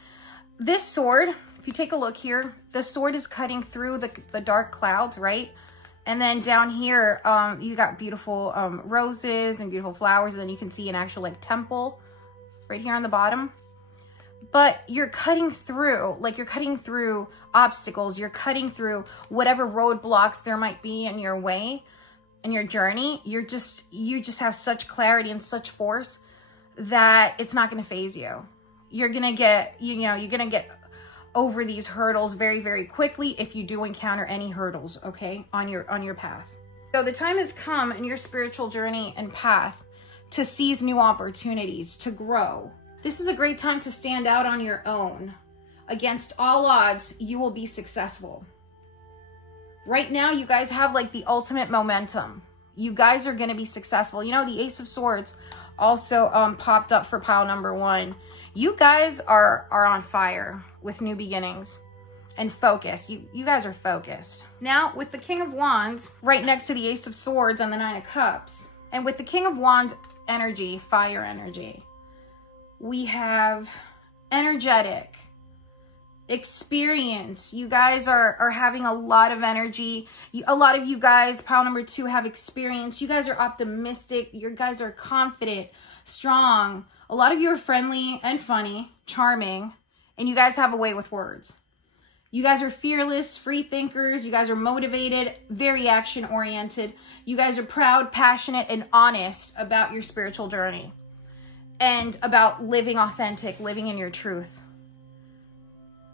this sword, if you take a look here, the sword is cutting through the dark clouds, right? And then down here, you got beautiful roses and beautiful flowers, and then you can see an actual like temple right here on the bottom. But you're cutting through, like you're cutting through obstacles. You're cutting through whatever roadblocks there might be in your way, in your journey. You just have such clarity and such force that it's not going to phase you. You're going to get, you're going to get over these hurdles very, very quickly if you do encounter any hurdles, okay, on your path. So the time has come in your spiritual journey and path to seize new opportunities, to grow. This is a great time to stand out on your own. Against all odds, you will be successful. Right now, you guys have like the ultimate momentum. You guys are going to be successful. You know, the Ace of Swords also popped up for pile number 1. You guys are on fire with new beginnings and focus. You guys are focused. Now, with the King of Wands right next to the Ace of Swords and the Nine of Cups, and with the King of Wands energy, fire energy, we have energetic, experience. You guys are having a lot of energy. A lot of you guys, pile number 2, have experience. You guys are optimistic. You guys are confident, strong. A lot of you are friendly and funny, charming, and you guys have a way with words. You guys are fearless, free thinkers. You guys are motivated, very action-oriented. You guys are proud, passionate, and honest about your spiritual journey and about living authentic, living in your truth.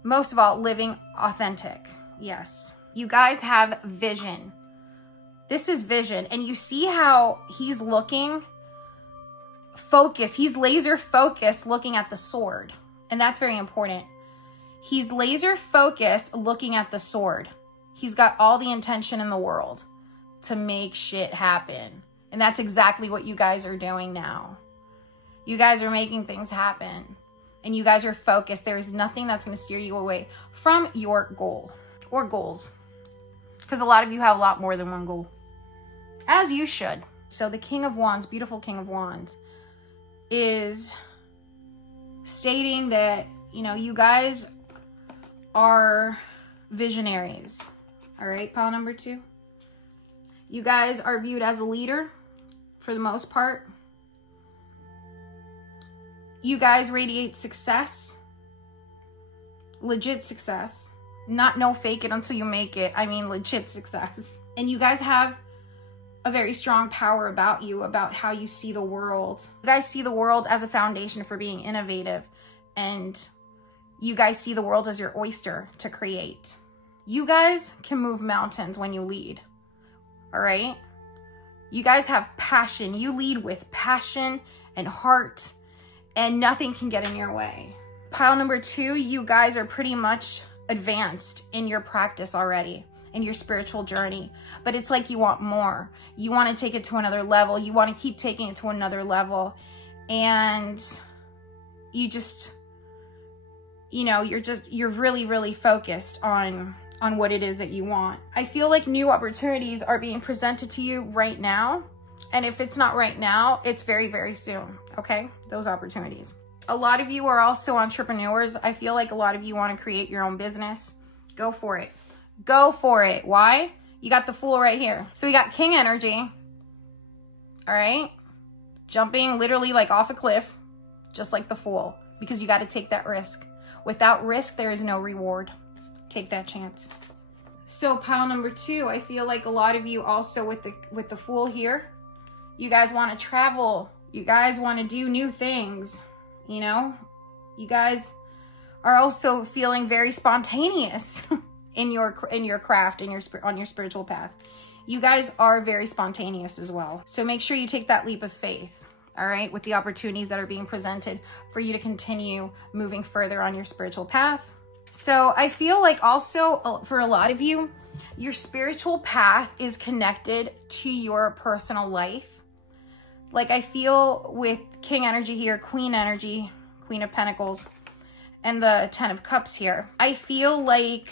Most of all, living authentic. Yes. You guys have vision. This is vision. And you see how he's looking focused. He's laser focused looking at the sword. And that's very important. He's laser focused looking at the sword. He's got all the intention in the world to make shit happen. And that's exactly what you guys are doing now. You guys are making things happen. And you guys are focused. There is nothing that's going to steer you away from your goal or goals. Because a lot of you have a lot more than one goal. As you should. So the King of Wands, beautiful King of Wands, is stating that, you know, you guys are visionaries. All right, pile number 2. You guys are viewed as a leader for the most part. You guys radiate success, legit success, not no fake it until you make it. I mean, legit success. And you guys have a very strong power about you, about how you see the world. You guys see the world as a foundation for being innovative, and you guys see the world as your oyster to create. You guys can move mountains when you lead, all right? You guys have passion. You lead with passion and heart, and nothing can get in your way. Pile number 2, you guys are pretty much advanced in your practice already, in your spiritual journey, but it's like you want more. You want to take it to another level. You want to keep taking it to another level, and you just, you know, you're really, really focused on what it is that you want. I feel like new opportunities are being presented to you right now, and if it's not right now, it's very, very soon, okay? Those opportunities. A lot of you are also entrepreneurs. I feel like a lot of you want to create your own business. Go for it. Go for it. Why? You got the Fool right here. So we got King energy. All right. Jumping literally like off a cliff, just like the Fool, because you got to take that risk. Without risk, there is no reward. Take that chance. So pile number 2, I feel like a lot of you also with the Fool here, you guys want to travel. You guys want to do new things. You know, you guys are also feeling very spontaneous in your craft, on your spiritual path. You guys are very spontaneous as well. So make sure you take that leap of faith, all right, with the opportunities that are being presented for you to continue moving further on your spiritual path. So I feel like also for a lot of you, your spiritual path is connected to your personal life. Like I feel with King energy here, Queen energy, Queen of Pentacles, and the 10 of Cups here, I feel like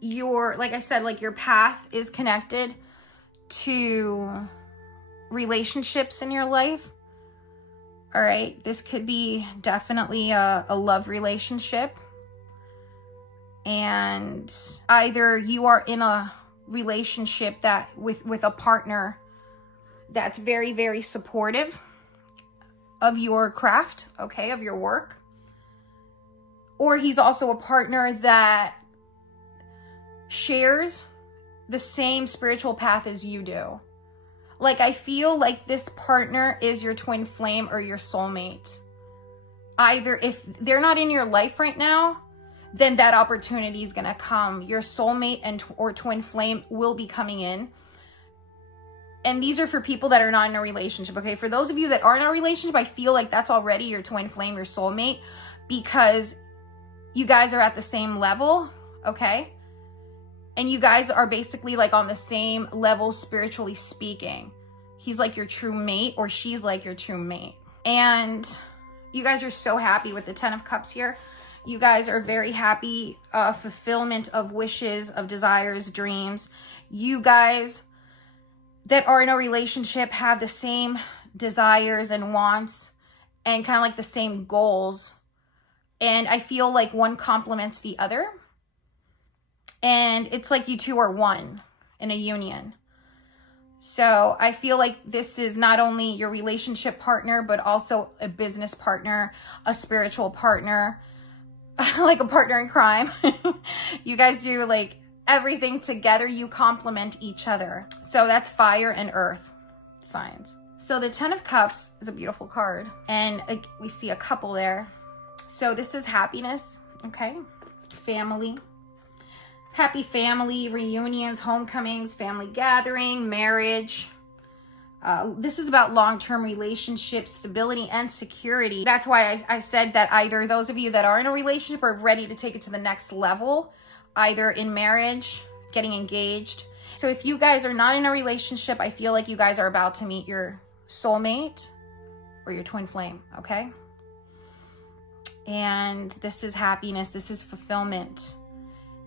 like I said, like your path is connected to relationships in your life. All right. This could be definitely a love relationship. And either you are in a relationship that with a partner that's very, very supportive of your craft, okay, of your work. Or he's also a partner that shares the same spiritual path as you do. Like, I feel like this partner is your twin flame or your soulmate. Either if they're not in your life right now, then that opportunity is going to come. Your soulmate or twin flame will be coming in. And these are for people that are not in a relationship, okay? For those of you that are in a relationship, I feel like that's already your twin flame, your soulmate, because you guys are at the same level, okay? And you guys are basically like on the same level, spiritually speaking. He's like your true mate, or she's like your true mate. And you guys are so happy with the 10 of Cups here. You guys are very happy, fulfillment of wishes, of desires, dreams. You guys that are in a relationship have the same desires and wants and kind of like the same goals. And I feel like one complements the other. And it's like you two are one in a union. So I feel like this is not only your relationship partner, but also a business partner, a spiritual partner, like a partner in crime. You guys do like everything together. You complement each other. So that's fire and earth signs. So the 10 of Cups is a beautiful card. And we see a couple there. So this is happiness, okay? Family. Happy family, reunions, homecomings, family gathering, marriage. This is about long-term relationships, stability, and security. That's why I said that either those of you that are in a relationship are ready to take it to the next level, either in marriage, getting engaged. So if you guys are not in a relationship, I feel like you guys are about to meet your soulmate or your twin flame, okay? And this is happiness. This is fulfillment.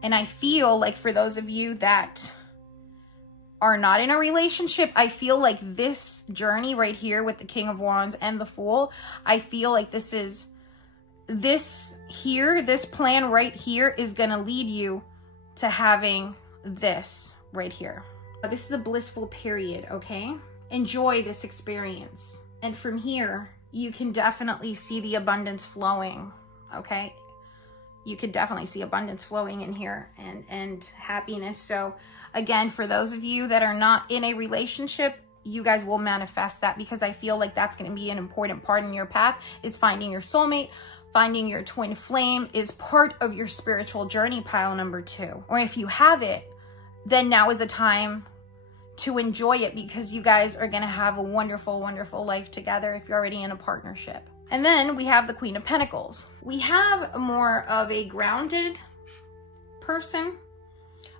And I feel like for those of you that are not in a relationship, I feel like this journey right here with the King of Wands and the Fool, I feel like this plan right here is going to lead you to having this right here. But this is a blissful period, okay? Enjoy this experience. And from here, you can definitely see the abundance flowing, okay? you could definitely see abundance flowing in here and happiness. So again, for those of you that are not in a relationship, you guys will manifest that, because I feel like that's going to be an important part in your path, is finding your soulmate. Finding your twin flame is part of your spiritual journey, pile number 2. Or if you have it, then now is a time to enjoy it, because you guys are going to have a wonderful, wonderful life together if you're already in a partnership. And then we have the Queen of Pentacles. We have more of a grounded person,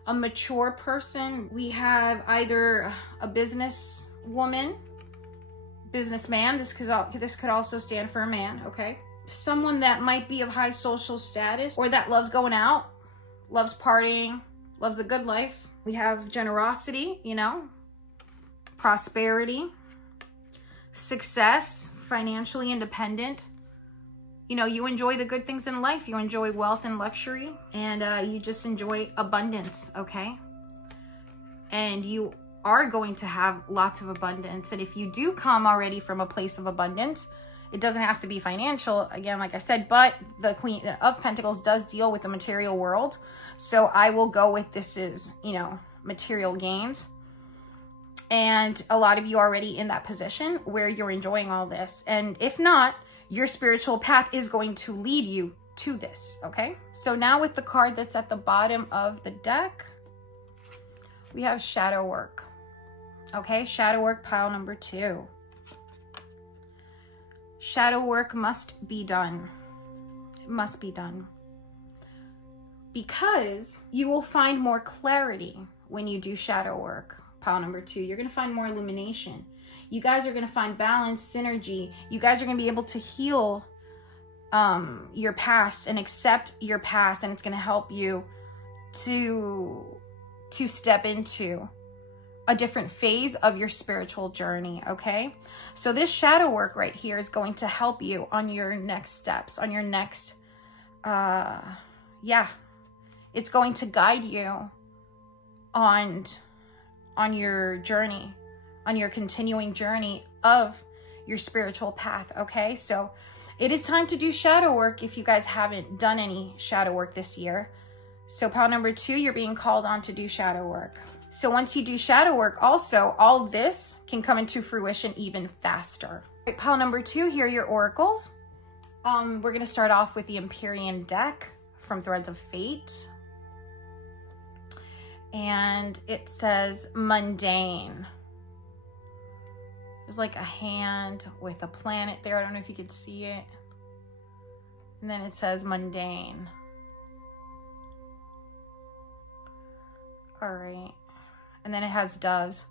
a mature person. We have either a businesswoman, businessman. This could also stand for a man, okay? Someone that might be of high social status, or that loves going out, loves partying, loves a good life. We have generosity, you know, prosperity, success, financially independent. You know, you enjoy the good things in life. You enjoy wealth and luxury, and you just enjoy abundance, okay? And you are going to have lots of abundance. And if you do come already from a place of abundance, it doesn't have to be financial, again, like I said, but the Queen of Pentacles does deal with the material world. So I will go with this is, you know, material gains. And a lot of you are already in that position where you're enjoying all this. And if not, your spiritual path is going to lead you to this, okay? So now with the card that's at the bottom of the deck, we have shadow work, okay? Shadow work, pile number 2. Shadow work must be done. It must be done. Because you will find more clarity when you do shadow work. Pile number 2. You're going to find more illumination. You guys are going to find balance, synergy. You guys are going to be able to heal your past and accept your past. And it's going to help you to step into a different phase of your spiritual journey, okay? So this shadow work right here is going to help you on your next steps, on your next, it's going to guide you on your journey, on your continuing journey of your spiritual path, okay? So it is time to do shadow work if you guys haven't done any shadow work this year. So pile number 2, you're being called on to do shadow work. So once you do shadow work, also, all of this can come into fruition even faster. Right, pile number 2, here are your oracles. We're going to start off with the Empyrean deck from Threads of Fate. And it says mundane. There's like a hand with a planet there. I don't know if you could see it. And then it says mundane. All right. And then it has doves.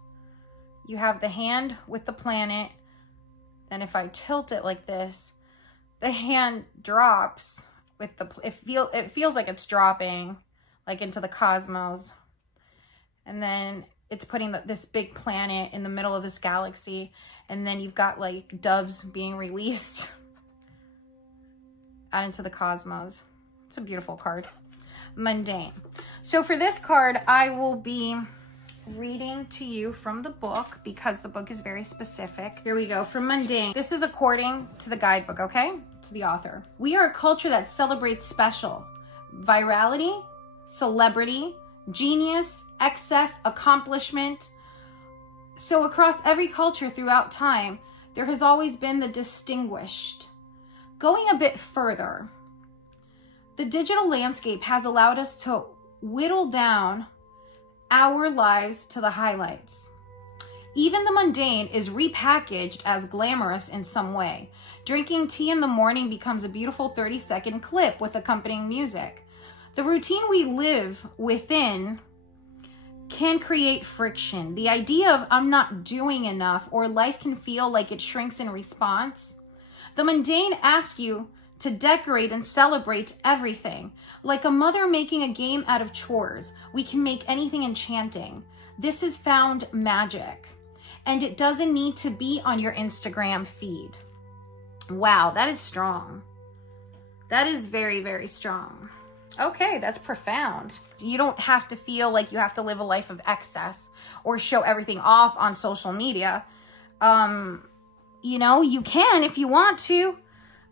You have the hand with the planet. Then if I tilt it like this, the hand drops with the, it feels like it's dropping like into the cosmos. And then it's putting this big planet in the middle of this galaxy. And then you've got like doves being released out into the cosmos. It's a beautiful card. Mundane. So for this card, I will be reading to you from the book because the book is very specific. Here we go. From Mundane. This is according to the guidebook, okay? To the author. We are a culture that celebrates special, virality, celebrity, genius, excess, accomplishment. So across every culture throughout time, there has always been the distinguished. Going a bit further, the digital landscape has allowed us to whittle down our lives to the highlights. Even the mundane is repackaged as glamorous in some way. Drinking tea in the morning becomes a beautiful 30-second clip with accompanying music. The routine we live within can create friction. The idea of I'm not doing enough or life can feel like it shrinks in response. The mundane asks you to decorate and celebrate everything. Like a mother making a game out of chores, we can make anything enchanting. This is found magic. And it doesn't need to be on your Instagram feed. Wow, that is strong. That is very, very strong. Okay, that's profound. You don't have to feel like you have to live a life of excess or show everything off on social media. You know, you can if you want to,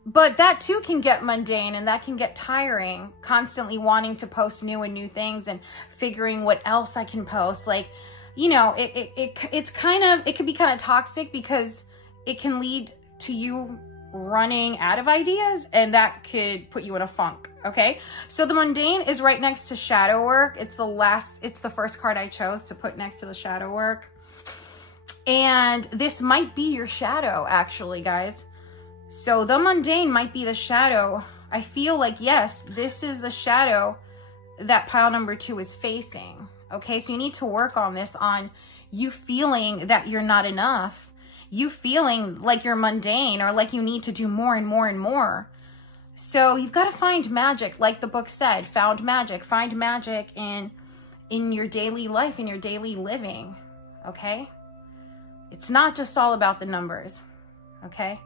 But that too can get mundane, and that can get tiring, constantly wanting to post new and new things and figuring what else I can post. Like, you know, it can be kind of toxic, because it can lead to you running out of ideas, and that could put you in a funk. Okay, so the mundane is right next to shadow work. It's the first card I chose to put next to the shadow work. And this might be your shadow, actually, guys. So the mundane might be the shadow. I feel like, yes, this is the shadow that pile number 2 is facing. Okay, so you need to work on this, on you feeling that you're not enough. You feeling like you're mundane, or like you need to do more and more and more. So you've got to find magic, like the book said, find magic in your daily life, in your daily living. Okay, it's not just all about the numbers. Okay,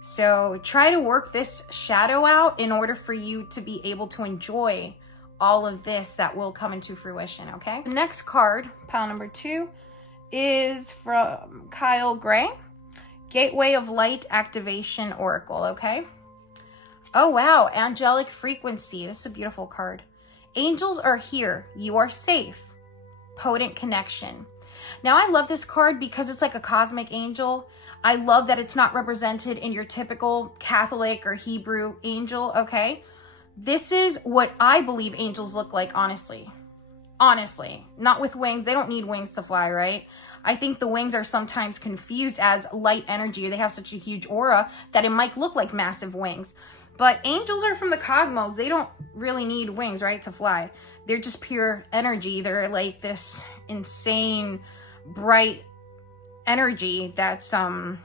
so try to work this shadow out in order for you to be able to enjoy all of this that will come into fruition. Okay, the next card, pile number 2, is from Kyle Gray, Gateway of Light Activation Oracle. Okay, oh wow, angelic frequency. This is a beautiful card. Angels are here, you are safe. Potent connection. Now I love this card because it's like a cosmic angel. I love that it's not represented in your typical Catholic or Hebrew angel. Okay, this is what I believe angels look like, honestly. Honestly, not with wings. They don't need wings to fly, right? I think the wings are sometimes confused as light energy. They have such a huge aura that it might look like massive wings. But angels are from the cosmos. They don't really need wings, right, to fly. They're just pure energy. They're like this insane, bright energy that's so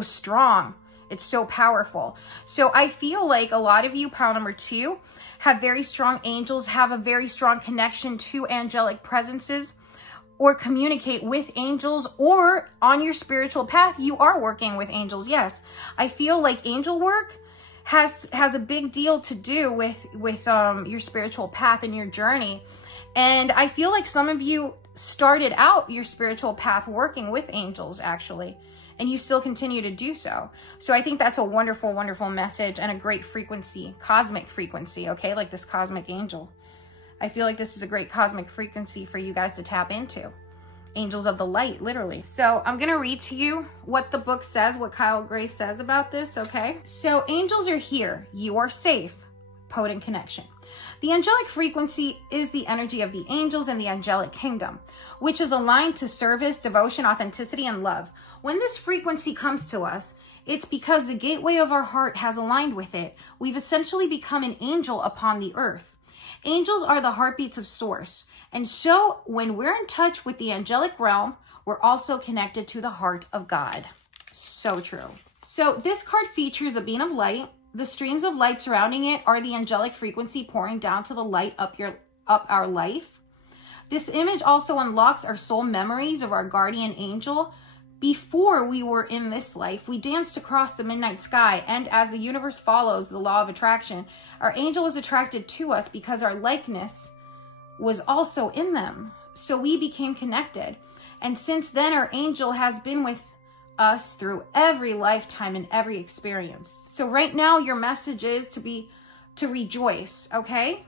strong. It's so powerful. So I feel like a lot of you, pile number 2, have very strong angels, have a very strong connection to angelic presences, or communicate with angels, or on your spiritual path, you are working with angels. Yes, I feel like angel work has a big deal to do with your spiritual path and your journey. And I feel like some of you started out your spiritual path working with angels, actually, and you still continue to do so. So I think that's a wonderful, wonderful message, and a great frequency, cosmic frequency, okay? Like this cosmic angel. I feel like this is a great cosmic frequency for you guys to tap into. Angels of the light, literally. So I'm gonna read to you what the book says, what Kyle Gray says about this, okay? So angels are here, you are safe. Potent connection. The angelic frequency is the energy of the angels and the angelic kingdom, which is aligned to service, devotion, authenticity, and love. When this frequency comes to us, it's because the gateway of our heart has aligned with it. We've essentially become an angel upon the earth. Angels are the heartbeats of Source. And so when we're in touch with the angelic realm, we're also connected to the heart of God. So true. So this card features a beam of light. The streams of light surrounding it are the angelic frequency pouring down to the light up our life. This image also unlocks our soul memories of our guardian angel. Before we were in this life, we danced across the midnight sky, and as the universe follows the law of attraction, our angel was attracted to us because our likeness was also in them. So we became connected. And since then, our angel has been with us through every lifetime and every experience. So right now, your message is to rejoice, okay?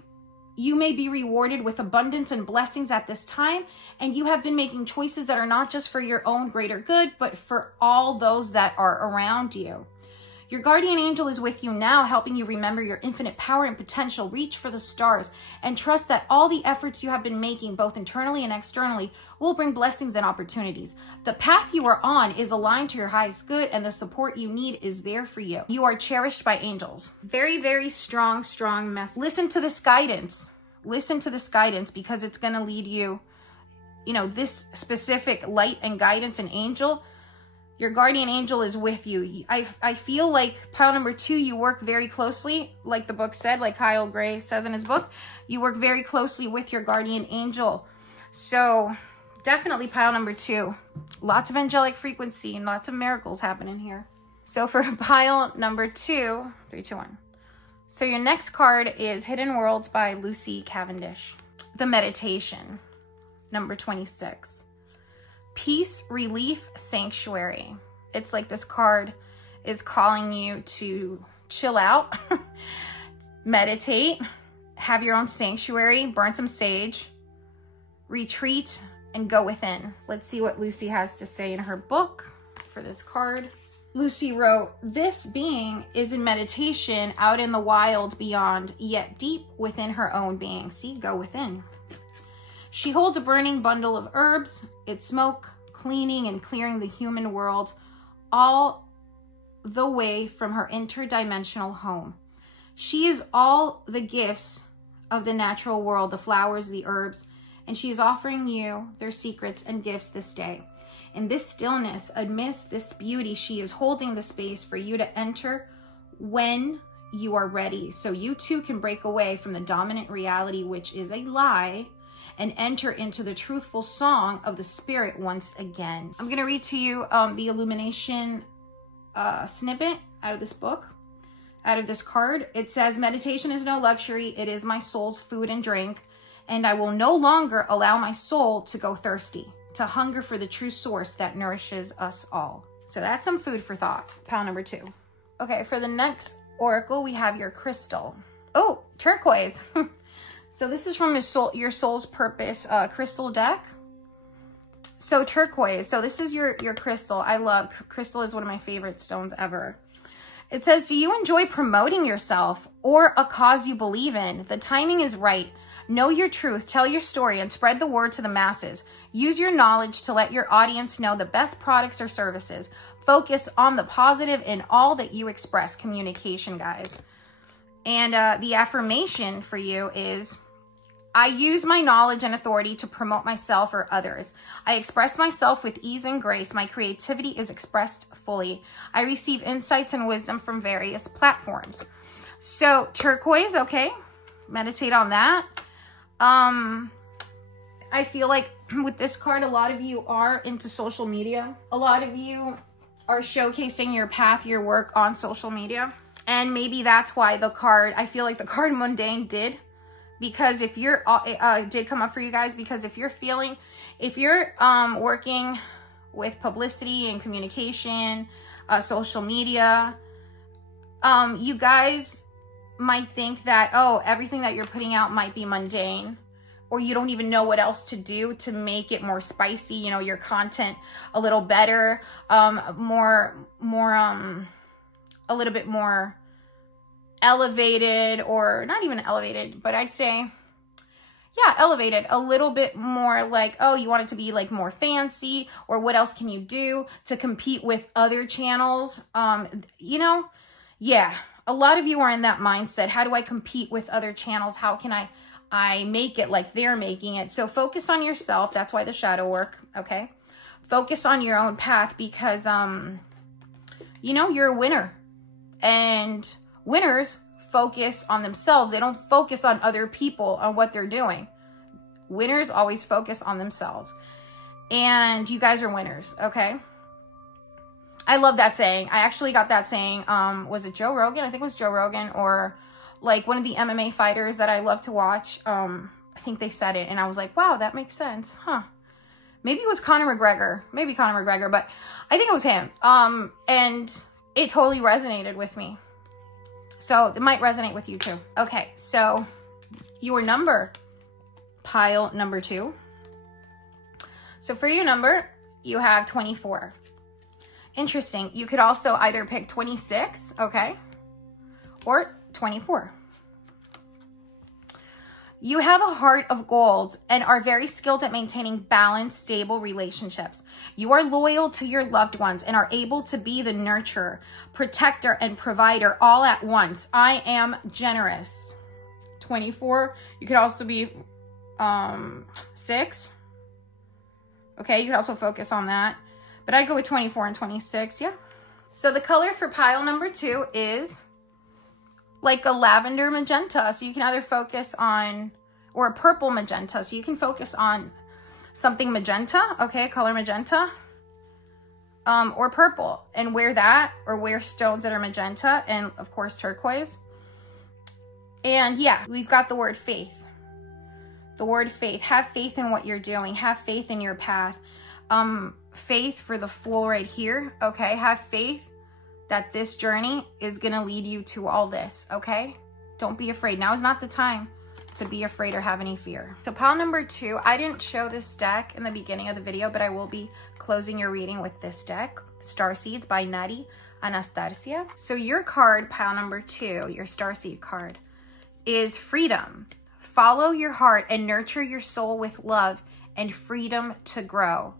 You may be rewarded with abundance and blessings at this time, and you have been making choices that are not just for your own greater good, but for all those that are around you. Your guardian angel is with you now, helping you remember your infinite power and potential, reach for the stars, and trust that all the efforts you have been making, both internally and externally, will bring blessings and opportunities. The path you are on is aligned to your highest good, and the support you need is there for you. You are cherished by angels. Very, very strong, strong message. Listen to this guidance. Listen to this guidance, because it's going to lead you, this specific light and guidance and angel. Your guardian angel is with you. I feel like pile number 2, you work very closely, like the book said, like Kyle Gray says in his book, you work very closely with your guardian angel. So definitely pile number 2, lots of angelic frequency and lots of miracles happening here. So for pile number 2, 3, 2, 1. So your next card is Hidden Worlds by Lucy Cavendish. The meditation, number 26. Peace, Relief, Sanctuary. It's like this card is calling you to chill out, meditate, have your own sanctuary, burn some sage, retreat, and go within. Let's see what Lucy has to say in her book for this card. Lucy wrote, this being is in meditation out in the wild beyond, yet deep within her own being. See, go within. She holds a burning bundle of herbs, its smoke cleaning and clearing the human world all the way from her interdimensional home. She is all the gifts of the natural world, the flowers, the herbs, and she is offering you their secrets and gifts this day. In this stillness, amidst this beauty, she is holding the space for you to enter when you are ready, so you too can break away from the dominant reality, which is a lie, and enter into the truthful song of the spirit once again. I'm going to read to you the illumination snippet out of this book, out of this card. It says, meditation is no luxury. It is my soul's food and drink, and I will no longer allow my soul to go thirsty, to hunger for the true source that nourishes us all. So that's some food for thought. Pile number 2. Okay, for the next oracle, we have your crystal. Oh, turquoise. So this is from your soul's purpose crystal deck. So turquoise. So this is your crystal. I love crystal, is one of my favorite stones ever. It says, do you enjoy promoting yourself or a cause you believe in? The timing is right. Know your truth, tell your story, and spread the word to the masses. Use your knowledge to let your audience know the best products or services. Focus on the positive in all that you express. Communication, guys. And the affirmation for you is, I use my knowledge and authority to promote myself or others. I express myself with ease and grace. My creativity is expressed fully. I receive insights and wisdom from various platforms. So turquoise, okay, meditate on that. I feel like with this card, a lot of you are into social media. A lot of you are showcasing your path, your work on social media. And maybe that's why the card, I feel like the card mundane did. Because if you're, did come up for you guys, because if you're working with publicity and communication, social media, you guys might think that, oh, everything that you're putting out might be mundane, or you don't even know what else to do to make it more spicy, you know, your content a little better, a little bit more elevated, or not even elevated, but I'd say, yeah, elevated, a little bit more like, oh, you want it to be like more fancy, or what else can you do to compete with other channels? You know, yeah, a lot of you are in that mindset. How do I compete with other channels? How can I make it like they're making it? So focus on yourself. That's why the shadow work, okay? Focus on your own path, because, you know, you're a winner, and winners focus on themselves. They don't focus on other people, on what they're doing. Winners always focus on themselves. And you guys are winners, okay? I love that saying. I actually got that saying, was it Joe Rogan? I think it was Joe Rogan, or like one of the MMA fighters that I love to watch. I think they said it, and I was like, wow, that makes sense, huh? Maybe it was Conor McGregor. Maybe Conor McGregor, but I think it was him. And it totally resonated with me. So it might resonate with you too. Okay, so your number, pile number 2. So for your number, you have 24. Interesting. You could also either pick 26, okay, or 24. You have a heart of gold and are very skilled at maintaining balanced, stable relationships. You are loyal to your loved ones and are able to be the nurturer, protector, and provider all at once. I am generous. 24. You could also be 6. Okay, you could also focus on that. But I'd go with 24 and 26, yeah. So the color for pile number 2 is like a lavender magenta. So you can either focus on, or a purple magenta. So you can focus on something magenta, okay, color magenta, or purple, and wear that, or wear stones that are magenta, and of course turquoise. And yeah, we've got the word faith. The word faith. Have faith in what you're doing. Have faith in your path. Faith for the Fool right here, okay? Have faith that this journey is going to lead you to all this, okay? Don't be afraid. Now is not the time to be afraid or have any fear. So pile number 2, I didn't show this deck in the beginning of the video, but I will be closing your reading with this deck, Starseeds by Nati Anastasia. So your card, pile number 2, your Starseed card, is freedom. Follow your heart and nurture your soul with love and freedom to grow.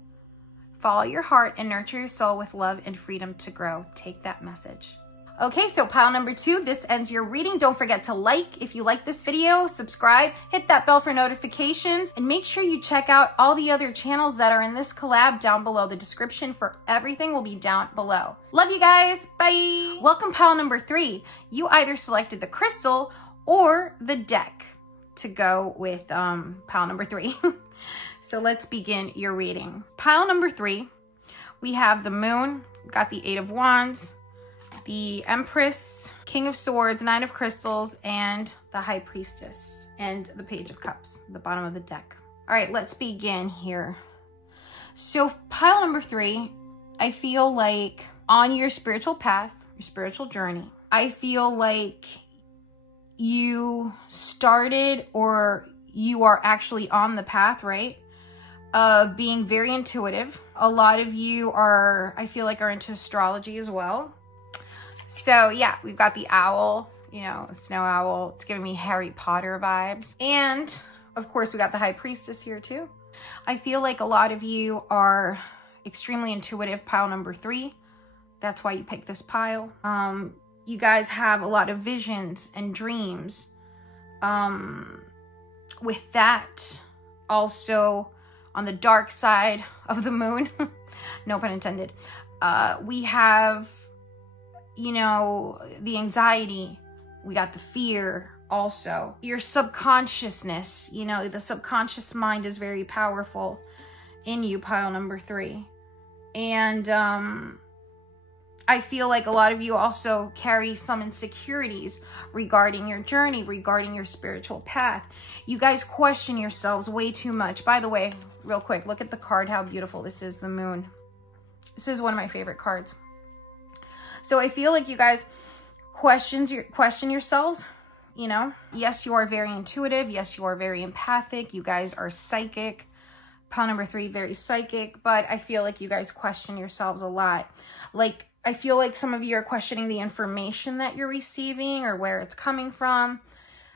Follow your heart and nurture your soul with love and freedom to grow. Take that message. Okay, so pile number 2, this ends your reading. Don't forget to like if you like this video, subscribe, hit that bell for notifications, and make sure you check out all the other channels that are in this collab down below. The description for everything will be down below. Love you guys. Bye. Welcome pile number 3. You either selected the crystal or the deck to go with pile number 3. So let's begin your reading. Pile number 3, we have the moon, got the 8 of Wands, the Empress, King of Swords, 9 of Crystals, and the High Priestess, and the Page of Cups, the bottom of the deck. All right, let's begin here. So pile number 3, I feel like on your spiritual path, your spiritual journey, I feel like you started or you are actually on the path, right, of being very intuitive. A lot of you are, I feel like, are into astrology as well. So yeah, we've got the owl, you know, snow owl. It's giving me Harry Potter vibes. And of course, we got the High Priestess here too. I feel like a lot of you are extremely intuitive, pile number 3. That's why you picked this pile. You guys have a lot of visions and dreams. With that, also on the dark side of the moon, no pun intended, we have, you know, the anxiety, we got the fear also. Your subconsciousness, you know, the subconscious mind is very powerful in you, pile number 3. And I feel like a lot of you also carry some insecurities regarding your journey, regarding your spiritual path. You guys question yourselves way too much. By the way, real quick, look at the card, how beautiful this is, the moon. This is one of my favorite cards. So I feel like you guys question yourselves, you know. Yes, you are very intuitive. Yes, you are very empathic. You guys are psychic. Pile number 3, very psychic. But I feel like you guys question yourselves a lot. Like, I feel like some of you are questioning the information that you're receiving or where it's coming from.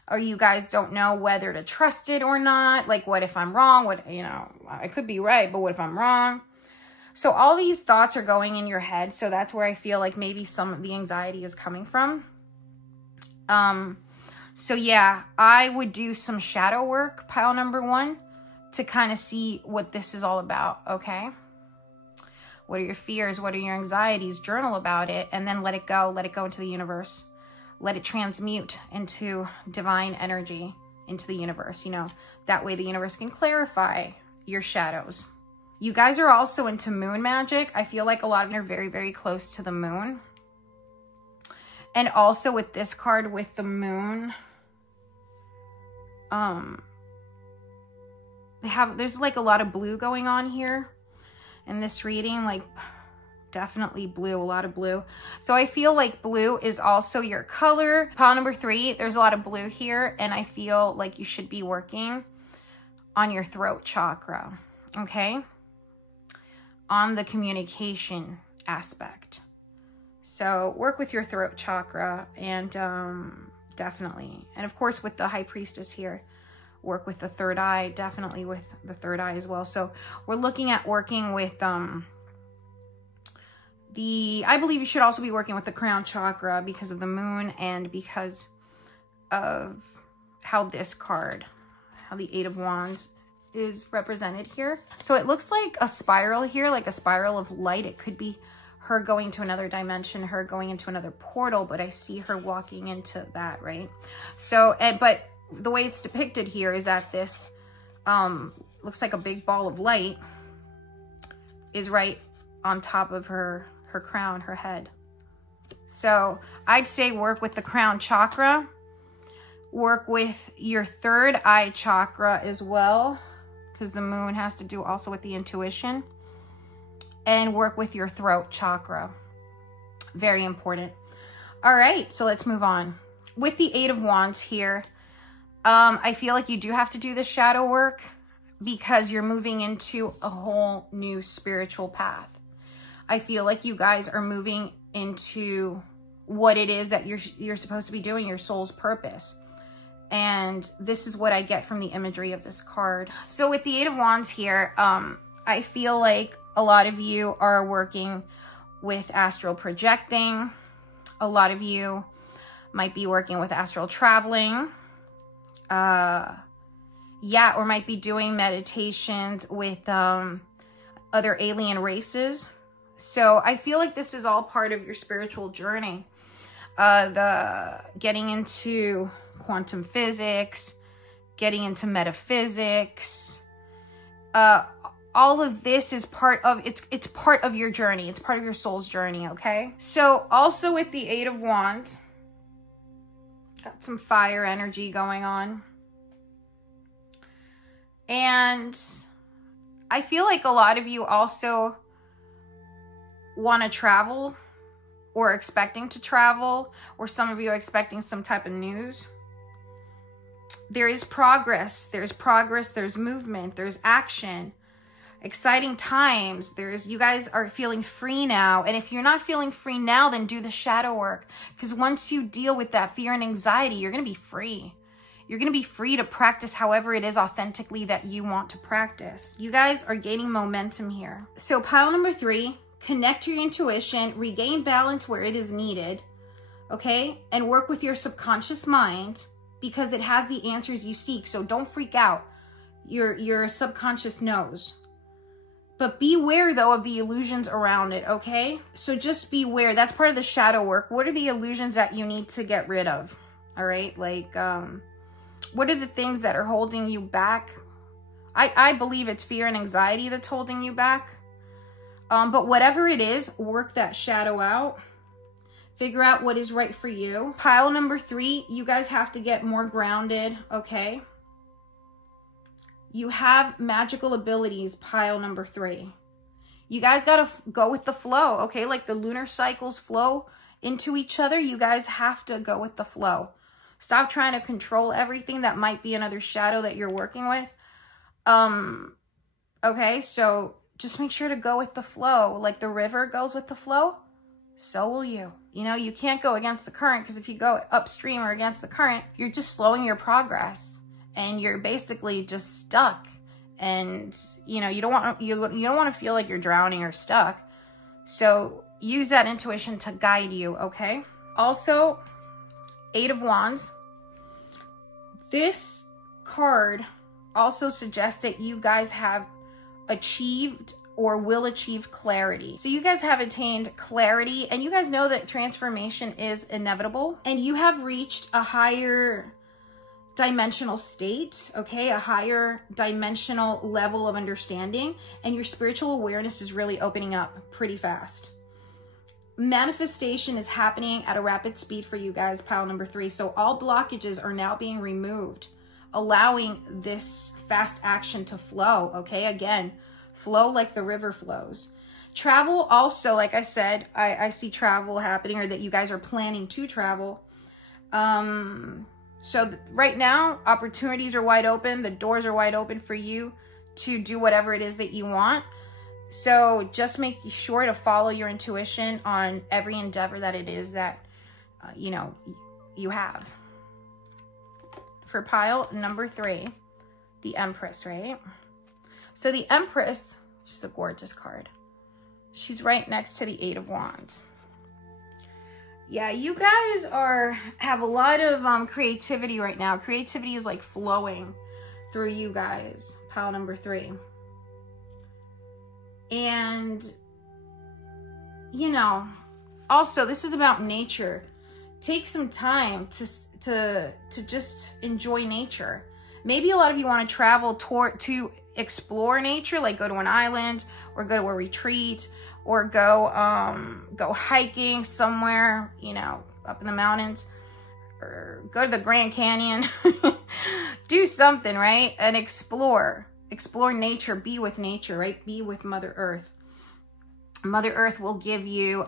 Or you guys don't know whether to trust it or not. Like, what if I'm wrong? What, you know, I could be right, but what if I'm wrong? So all these thoughts are going in your head. So that's where I feel like maybe some of the anxiety is coming from. So yeah, I would do some shadow work, pile number 1, to kind of see what this is all about, okay? What are your fears? What are your anxieties? Journal about it and then let it go. Let it go into the universe. Let it transmute into divine energy, into the universe, you know. That way the universe can clarify your shadows. You guys are also into moon magic. I feel like a lot of you are very, very close to the moon. And also with this card, with the moon, there's like a lot of blue going on here in this reading, like definitely blue, a lot of blue. So I feel like blue is also your color. Pile number 3, there's a lot of blue here, and I feel like you should be working on your throat chakra, okay? On the communication aspect. So work with your throat chakra and definitely. And of course with the High Priestess here, work with the third eye, definitely with the third eye as well. So we're looking at working with I believe you should also be working with the crown chakra because of the moon and because of how this card, how the 8 of Wands is represented here. So it looks like a spiral here, like a spiral of light. It could be her going to another dimension, her going into another portal, but I see her walking into that, right? So, but the way it's depicted here is that this looks like a big ball of light is right on top of her crown, her head. So I'd say work with the crown chakra, work with your third eye chakra as well, because the moon has to do also with the intuition, and work with your throat chakra. Very important. All right, so let's move on. With the Eight of Wands here, I feel like you do have to do the shadow work because you're moving into a whole new spiritual path. I feel like you guys are moving into what it is that you're supposed to be doing, your soul's purpose. And this is what I get from the imagery of this card. So with the Eight of Wands here, I feel like a lot of you are working with astral projecting. A lot of you might be working with astral traveling. Yeah, or might be doing meditations with other alien races. So I feel like this is all part of your spiritual journey. The getting into quantum physics, getting into metaphysics, all of this is part of, it's part of your journey. It's part of your soul's journey, okay? So also with the Eight of Wands, got some fire energy going on. And I feel like a lot of you also want to travel or expecting to travel, or some of you are expecting some type of news. There is progress. There's progress. There's movement. There's action. Exciting times. You guys are feeling free now. And if you're not feeling free now, then do the shadow work. Because once you deal with that fear and anxiety, you're going to be free. You're going to be free to practice however it is authentically that you want to practice. You guys are gaining momentum here. So pile number 3, connect to your intuition, regain balance where it is needed, okay? And work with your subconscious mind because it has the answers you seek. So don't freak out. Your subconscious knows. But beware, though, of the illusions around it, okay? So just beware. That's part of the shadow work. What are the illusions that you need to get rid of, all right? Like, what are the things that are holding you back? I believe it's fear and anxiety that's holding you back. But whatever it is, work that shadow out. Figure out what is right for you. Pile number 3, you guys have to get more grounded, okay? You have magical abilities, pile number 3. You guys got to go with the flow, okay? Like the lunar cycles flow into each other. You guys have to go with the flow. Stop trying to control everything. That might be another shadow that you're working with. Okay, so just make sure to go with the flow. Like the river goes with the flow, so will you. You know, you can't go against the current, because if you go upstream or against the current, you're just slowing your progress. And you're basically just stuck, and you know you don't want to feel like you're drowning or stuck. So use that intuition to guide you, okay? Also, Eight of Wands. This card also suggests that you guys have achieved or will achieve clarity. So you guys have attained clarity, and you guys know that transformation is inevitable, and you have reached a higher dimensional state, okay? A higher dimensional level of understanding, and your spiritual awareness is really opening up pretty fast. Manifestation is happening at a rapid speed for you guys, pile number 3. So all blockages are now being removed, allowing this fast action to flow, okay? Again, flow like the river flows. Travel also, like I said, I see travel happening, or that you guys are planning to travel. So right now, opportunities are wide open. The doors are wide open for you to do whatever it is that you want. So just make sure to follow your intuition on every endeavor that it is that, you know, you have. For pile number 3, the Empress, right? So the Empress, she's a gorgeous card. She's right next to the Eight of Wands. Yeah, you guys have a lot of creativity right now. Creativity is like flowing through you guys, pile number 3. And, you know, also this is about nature. Take some time to just enjoy nature. Maybe a lot of you want to travel to explore nature, like go to an island or go to a retreat, or go hiking somewhere, you know, up in the mountains, or go to the Grand Canyon. Do something, right? And explore nature, be with nature, right? Be with Mother Earth. Mother Earth will give you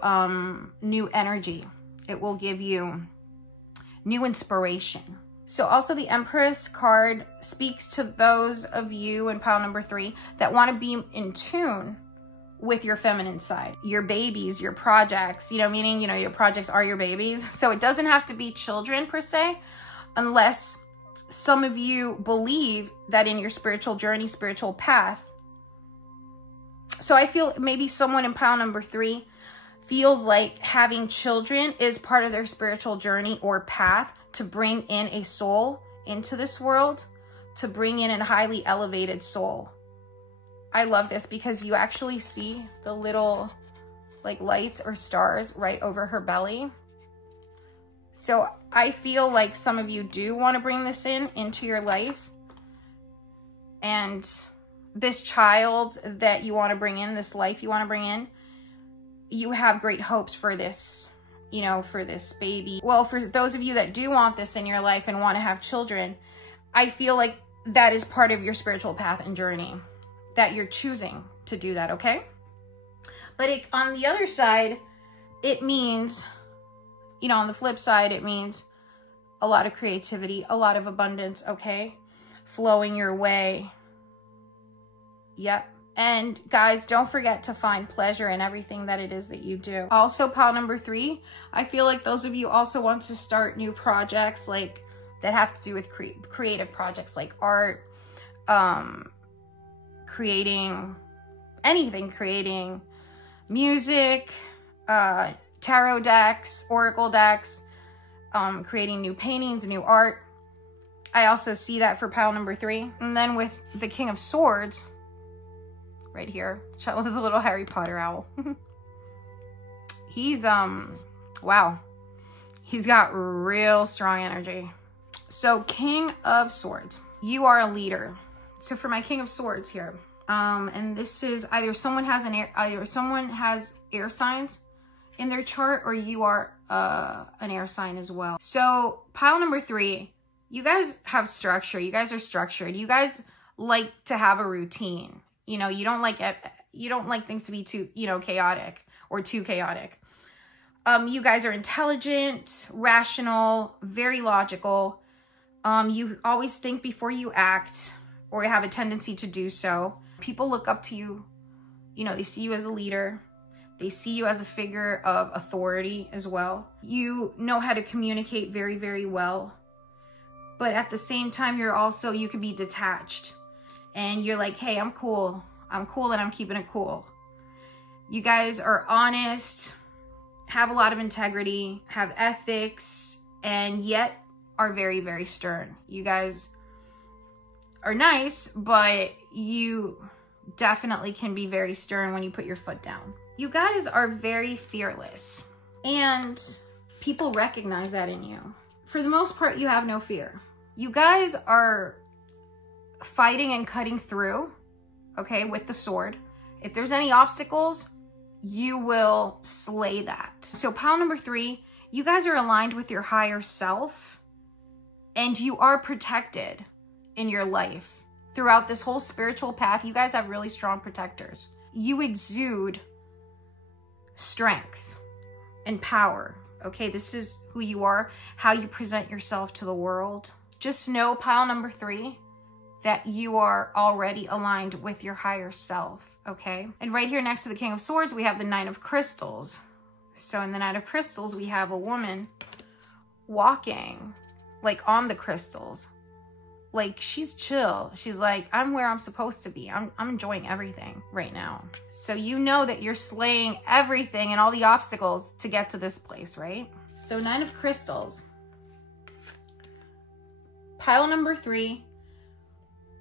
new energy. It will give you new inspiration. So also the Empress card speaks to those of you in pile number 3 that want to be in tune with your feminine side, your babies, your projects, meaning, your projects are your babies. So it doesn't have to be children per se, unless some of you believe that in your spiritual journey, spiritual path. So I feel maybe someone in pile number 3 feels like having children is part of their spiritual journey or path to bring in a soul into this world, to bring in a highly elevated soul. I love this because you actually see the little like lights or stars right over her belly. So I feel like some of you do want to bring this into your life. And this child that you want to bring in, this life you want to bring in, you have great hopes for this, for this baby. Well, for those of you that do want this in your life and want to have children, I feel like that is part of your spiritual path and journey, that you're choosing to do that, okay? But on the other side, it means, on the flip side, it means a lot of creativity, a lot of abundance, okay? Flowing your way. Yep. And guys, don't forget to find pleasure in everything that it is that you do. Also, pile number 3, I feel like those of you also want to start new projects like that have to do with creative projects like art, creating anything, creating music, tarot decks, oracle decks, creating new paintings, new art. I also see that for pile number 3. And then with the King of Swords, right here, the little Harry Potter owl. He's, wow. He's got real strong energy. So King of Swords, you are a leader. So for my King of Swords here, and this is either someone has air signs in their chart, or you are an air sign as well. So pile number 3, you guys have structure. You guys are structured. You guys like to have a routine. You don't like things to be too, chaotic or too chaotic. You guys are intelligent, rational, very logical. You always think before you act, or have a tendency to do so. People look up to you. They see you as a leader. They see you as a figure of authority as well. You know how to communicate very, very well. But at the same time, you can be detached. And you're like, hey, I'm cool. I'm cool and I'm keeping it cool. You guys are honest, have a lot of integrity, have ethics, and yet are very, very stern. You guys are nice, but you definitely can be very stern when you put your foot down. You guys are very fearless, and people recognize that in you. For the most part, you have no fear. You guys are fighting and cutting through, okay, with the sword. If there's any obstacles, you will slay that. So pile number 3, you guys are aligned with your higher self, and you are protected in your life. Throughout this whole spiritual path, you guys have really strong protectors. You exude strength and power, okay? This is who you are, how you present yourself to the world. Just know, pile number 3, that you are already aligned with your higher self, okay? And right here next to the King of Swords, we have the Knight of Crystals. So in the Knight of Crystals, we have a woman walking like on the crystals. Like, she's chill. She's like, I'm where I'm supposed to be. I'm enjoying everything right now. So you know that you're slaying everything and all the obstacles to get to this place, right? So Nine of Crystals. Pile number 3.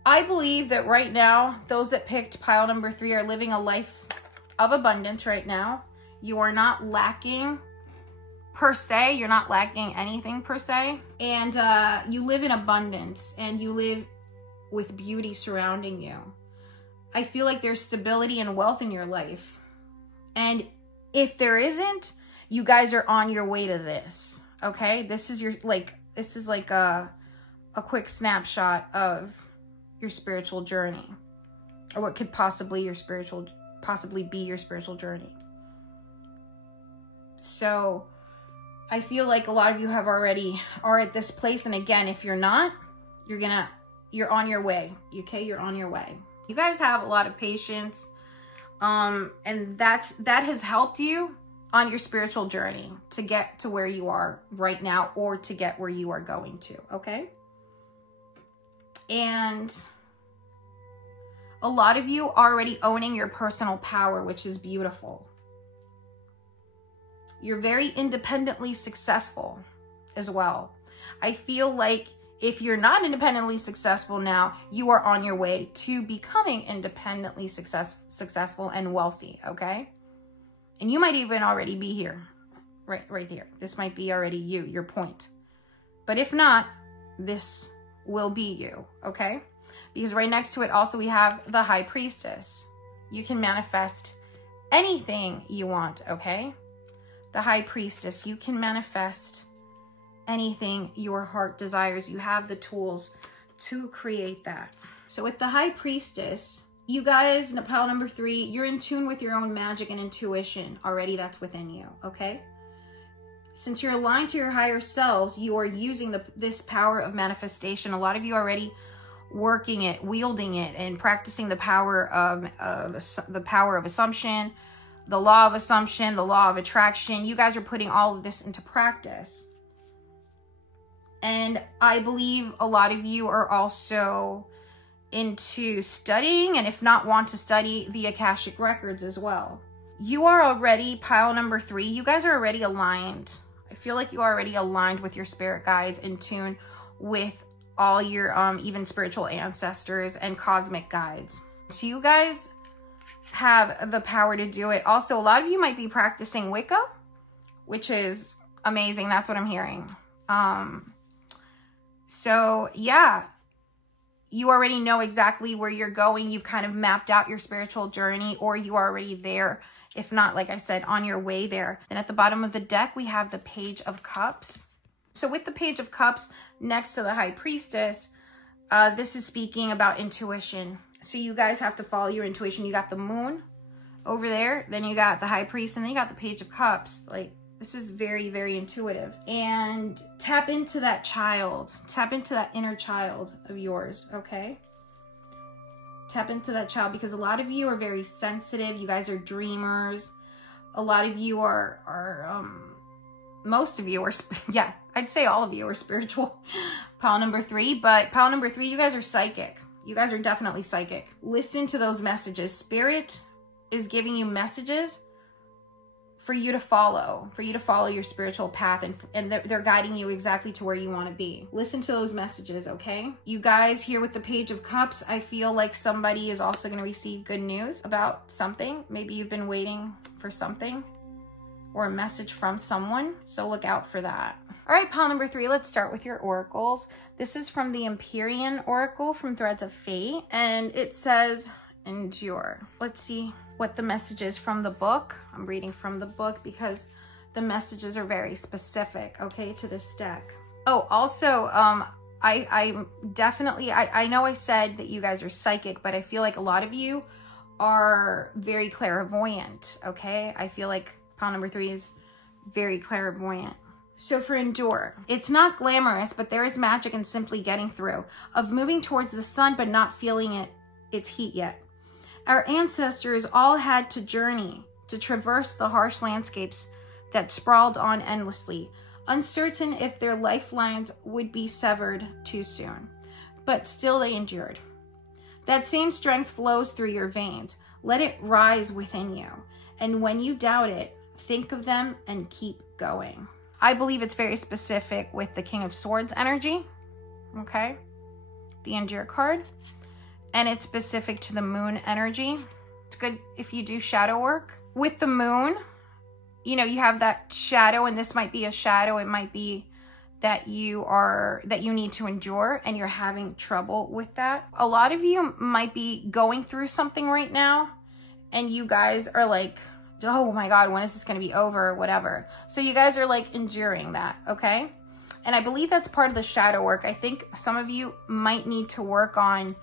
I believe that right now, those that picked pile number 3 are living a life of abundance right now. You are not lacking per se. You're not lacking anything per se. And you live in abundance, and you live with beauty surrounding you. I feel like there's stability and wealth in your life. And if there isn't, you guys are on your way to this, okay? This is like a quick snapshot of your spiritual journey, or what could possibly be your spiritual journey. So I feel like a lot of you are at this place. And again, if you're not, you're on your way. Okay, you're on your way. You guys have a lot of patience, and that has helped you on your spiritual journey to get to where you are right now, or to get where you are going to. Okay, and a lot of you are already owning your personal power, which is beautiful. You're very independently successful as well. I feel like if you're not independently successful now, you are on your way to becoming independently successful and wealthy, okay? And you might even already be here, right here. This might be already you, your point. But if not, this will be you, okay? Because right next to it also we have the High Priestess. You can manifest anything you want, okay? The High Priestess, you can manifest anything your heart desires. You have the tools to create that. So with the High Priestess, you guys, pile number 3, you're in tune with your own magic and intuition already. That's within you, okay? Since you're aligned to your higher selves, you are using this power of manifestation. A lot of you are already working it, wielding it, and practicing the power of assumption, the law of assumption, the law of attraction. You guys are putting all of this into practice. And I believe a lot of you are also into studying, and if not, want to study the Akashic records as well. You are already, pile number 3, you guys are already aligned. I feel like you are already aligned with your spirit guides, in tune with all your even spiritual ancestors and cosmic guides. So you guys have the power to do it. Also, a lot of you might be practicing Wicca, which is amazing. That's what I'm hearing. So yeah, you already know exactly where you're going. You've kind of mapped out your spiritual journey, or you are already there. If not, like I said, on your way there. Then at the bottom of the deck, we have the Page of Cups. So with the Page of Cups next to the High Priestess, this is speaking about intuition. So you guys have to follow your intuition. You got the Moon over there, then you got the High Priest, and then you got the Page of Cups. Like, this is very, very intuitive. And tap into that child. Tap into that inner child of yours, okay? Tap into that child, because a lot of you are very sensitive. You guys are dreamers. A lot of you most of you are, yeah, I'd say all of you are spiritual. Pile number 3, but pile number 3, you guys are psychic. You guys are definitely psychic. Listen to those messages. Spirit is giving you messages for you to follow your spiritual path, and they're guiding you exactly to where you want to be. Listen to those messages, okay? You guys here with the Page of Cups, I feel like somebody is also going to receive good news about something. Maybe you've been waiting for something or a message from someone, so look out for that. All right, pile number 3, let's start with your oracles. This is from the Empyrean Oracle from Threads of Fate, and it says, endure. Let's see what the message is from the book. I'm reading from the book because the messages are very specific, okay, to this deck. Oh, also, I know I said that you guys are psychic, but I feel like a lot of you are very clairvoyant, okay? I feel like pile number 3 is very clairvoyant. So for endure, it's not glamorous, but there is magic in simply getting through, of moving towards the sun but not feeling its heat yet. Our ancestors all had to journey, to traverse the harsh landscapes that sprawled on endlessly, uncertain if their lifelines would be severed too soon. But still they endured. That same strength flows through your veins. Let it rise within you. And when you doubt it, think of them and keep going. I believe it's very specific with the King of Swords energy, okay? The Endure card. And it's specific to the Moon energy. It's good if you do shadow work. With the Moon, you know, you have that shadow, and this might be a shadow. It might be that you need to endure, and you're having trouble with that. A lot of you might be going through something right now, and you guys are like, oh my God, when is this going to be over? Whatever. So you guys are like enduring that, okay? And I believe that's part of the shadow work. I think some of you might need to work on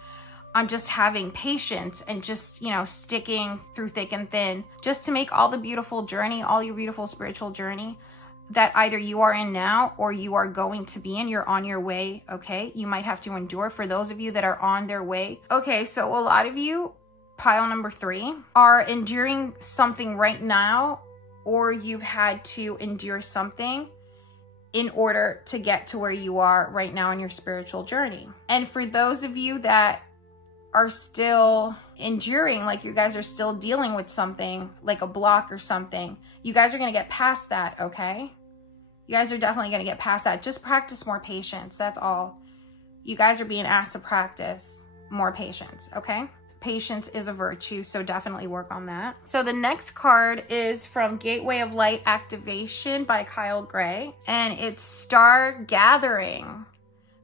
on just having patience and just, you know, sticking through thick and thin, just to make all the beautiful journey, all your beautiful spiritual journey that either you are in now or you are going to be in. You're on your way, okay? You might have to endure. For those of you that are on their way. Okay, so a lot of you, pile number 3, are enduring something right now, or you've had to endure something in order to get to where you are right now in your spiritual journey. And for those of you that are still enduring, like you guys are still dealing with something like a block or something, you guys are going to get past that, okay? You guys are definitely going to get past that. Just practice more patience. That's all. You guys are being asked to practice more patience, okay? Patience is a virtue, so definitely work on that. So the next card is from Gateway of Light Activation by Kyle Gray, and it's Star Gathering.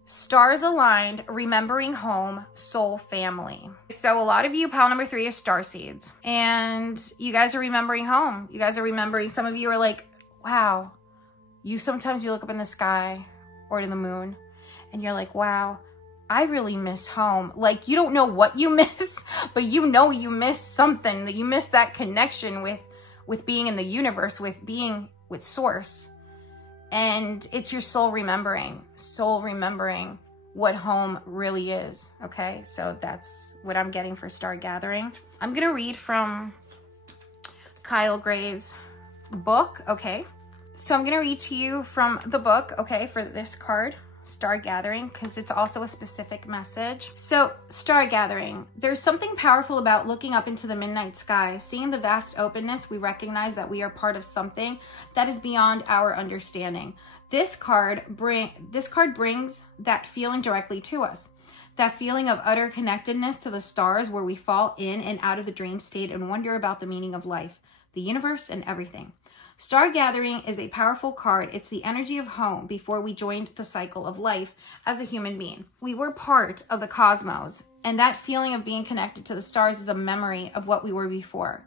Stars aligned, remembering home, soul family. So a lot of you, pile number 3 is star seeds, and you guys are remembering home. You guys are remembering, some of you are like, wow, sometimes you look up in the sky or to the moon and you're like, wow, I really miss home. Like, you don't know what you miss, but you know you miss something, that you miss that connection with being in the universe, with being with source. And it's your soul remembering what home really is, okay? So that's what I'm getting for Star Gathering. I'm gonna read from Kyle Gray's book, okay? So I'm gonna read to you from the book, okay, for this card, Star Gathering, because it's also a specific message. So, Star Gathering. There's something powerful about looking up into the midnight sky. Seeing the vast openness, we recognize that we are part of something that is beyond our understanding. This card brings that feeling directly to us. That feeling of utter connectedness to the stars, where we fall in and out of the dream state and wonder about the meaning of life, the universe, and everything. Star Gathering is a powerful card. It's the energy of home before we joined the cycle of life as a human being. We were part of the cosmos, and that feeling of being connected to the stars is a memory of what we were before.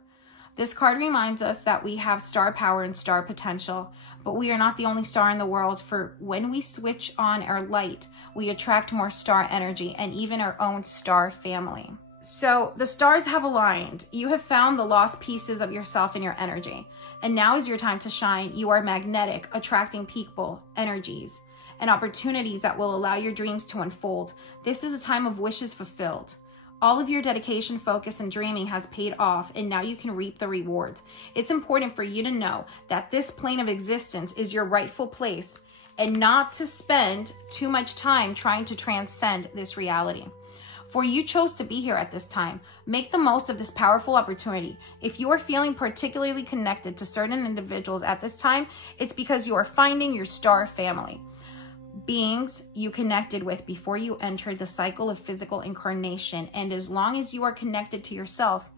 This card reminds us that we have star power and star potential, but we are not the only star in the world, for when we switch on our light, we attract more star energy and even our own star family. So the stars have aligned. You have found the lost pieces of yourself and your energy. And now is your time to shine. You are magnetic, attracting people, energies, and opportunities that will allow your dreams to unfold. This is a time of wishes fulfilled. All of your dedication, focus, and dreaming has paid off, and now you can reap the rewards. It's important for you to know that this plane of existence is your rightful place, and not to spend too much time trying to transcend this reality. For you chose to be here at this time. Make the most of this powerful opportunity. If you are feeling particularly connected to certain individuals at this time, it's because you are finding your star family, beings you connected with before you entered the cycle of physical incarnation. And as long as you are connected to yourself,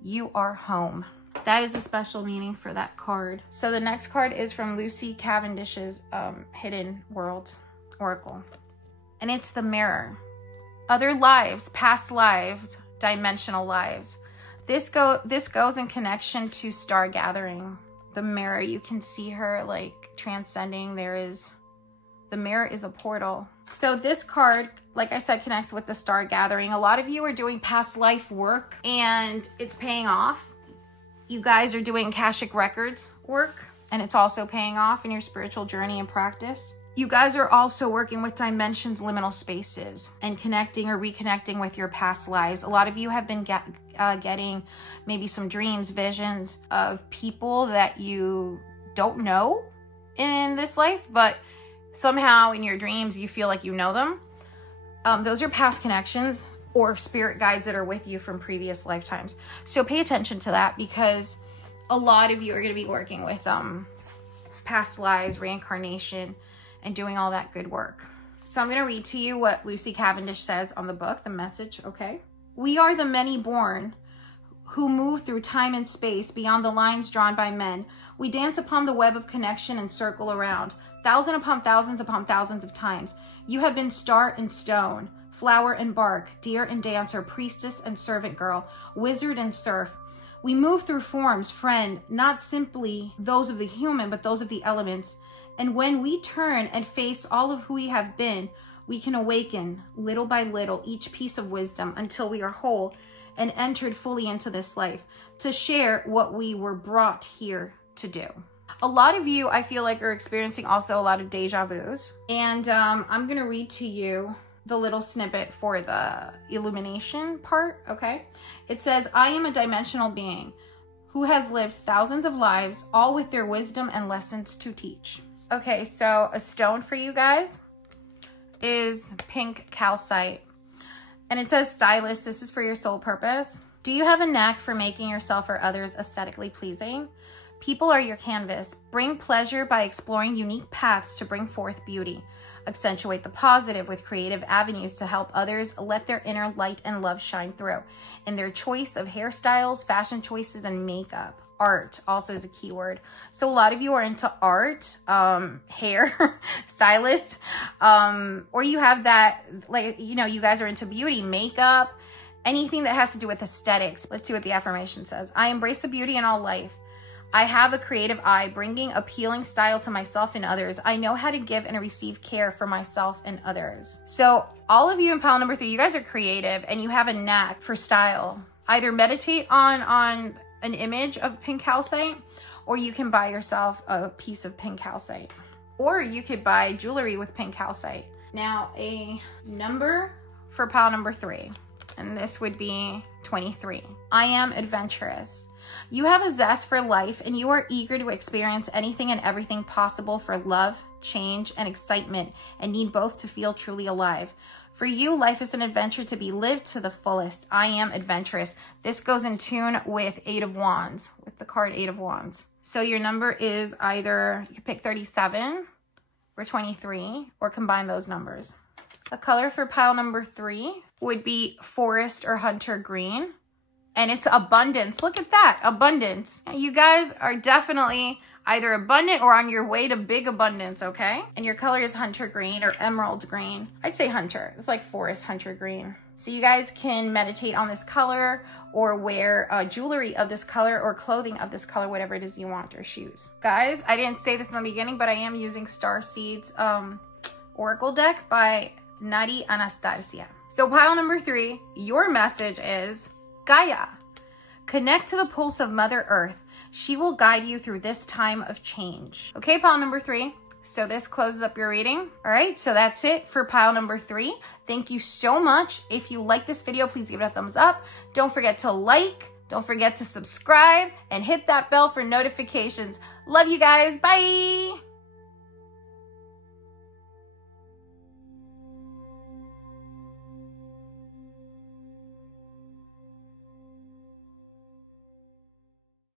you are home. That is a special meaning for that card. So the next card is from Lucy Cavendish's Hidden Worlds Oracle. And it's the Mirror. Other lives, past lives, dimensional lives. This goes in connection to Star Gathering. The mirror, you can see her like transcending. The mirror is a portal. So this card, like I said, connects with the Star Gathering. A lot of you are doing past life work and it's paying off. You guys are doing Akashic Records work and it's also paying off in your spiritual journey and practice. You guys are also working with dimensions, liminal spaces, and connecting or reconnecting with your past lives. A lot of you have been getting maybe some dreams, visions of people that you don't know in this life, but somehow in your dreams you feel like you know them. Those are past connections or spirit guides that are with you from previous lifetimes. So pay attention to that, because a lot of you are going to be working with past lives, reincarnation, and doing all that good work. So I'm going to read to you what Lucy Cavendish says on the book, the message, okay? We are the many born who move through time and space beyond the lines drawn by men. We dance upon the web of connection and circle around, thousands upon thousands of times. You have been star and stone, flower and bark, deer and dancer, priestess and servant girl, wizard and serf. We move through forms, friend, not simply those of the human, but those of the elements. And when we turn and face all of who we have been, we can awaken little by little each piece of wisdom until we are whole and entered fully into this life to share what we were brought here to do. A lot of you, I feel like, are experiencing also a lot of deja vus. And I'm going to read to you the little snippet for the illumination part, okay? It says, I am a dimensional being who has lived thousands of lives, all with their wisdom and lessons to teach. Okay, so a stone for you guys is pink calcite. And it says, stylist, this is for your sole purpose. Do you have a knack for making yourself or others aesthetically pleasing? People are your canvas. Bring pleasure by exploring unique paths to bring forth beauty. Accentuate the positive with creative avenues to help others let their inner light and love shine through in their choice of hairstyles, fashion choices, and makeup. Art also is a keyword. So a lot of you are into art, hair, stylist, or you have that, like, you know, you guys are into beauty, makeup, anything that has to do with aesthetics. Let's see what the affirmation says. I embrace the beauty in all life. I have a creative eye, bringing appealing style to myself and others. I know how to give and receive care for myself and others. So all of you in pile number 3, you guys are creative and you have a knack for style. Either meditate on an image of pink calcite, or you can buy yourself a piece of pink calcite, or you could buy jewelry with pink calcite. Now a number for pile number 3, and this would be 23. I am adventurous. You have a zest for life and you are eager to experience anything and everything possible for love, change, and excitement, and need both to feel truly alive. For you, life is an adventure to be lived to the fullest. I am adventurous. This goes in tune with 8 of Wands, with the card 8 of Wands. So your number is either, you can pick 37 or 23, or combine those numbers. A color for pile number 3 would be forest or hunter green. And it's abundance. Look at that, abundance. You guys are definitely either abundant or on your way to big abundance, okay? And your color is hunter green or emerald green. I'd say hunter, it's like forest hunter green. So you guys can meditate on this color or wear jewelry of this color or clothing of this color, whatever it is you want, or shoes. Guys, I didn't say this in the beginning, but I am using Starseed's Oracle deck by Nadi Anastasia. So pile number 3, your message is, Gaia, connect to the pulse of Mother Earth. She will guide you through this time of change. Okay, pile number 3. So this closes up your reading. All right, so that's it for pile number 3. Thank you so much. If you like this video, please give it a thumbs up. Don't forget to like, don't forget to subscribe, and hit that bell for notifications. Love you guys. Bye.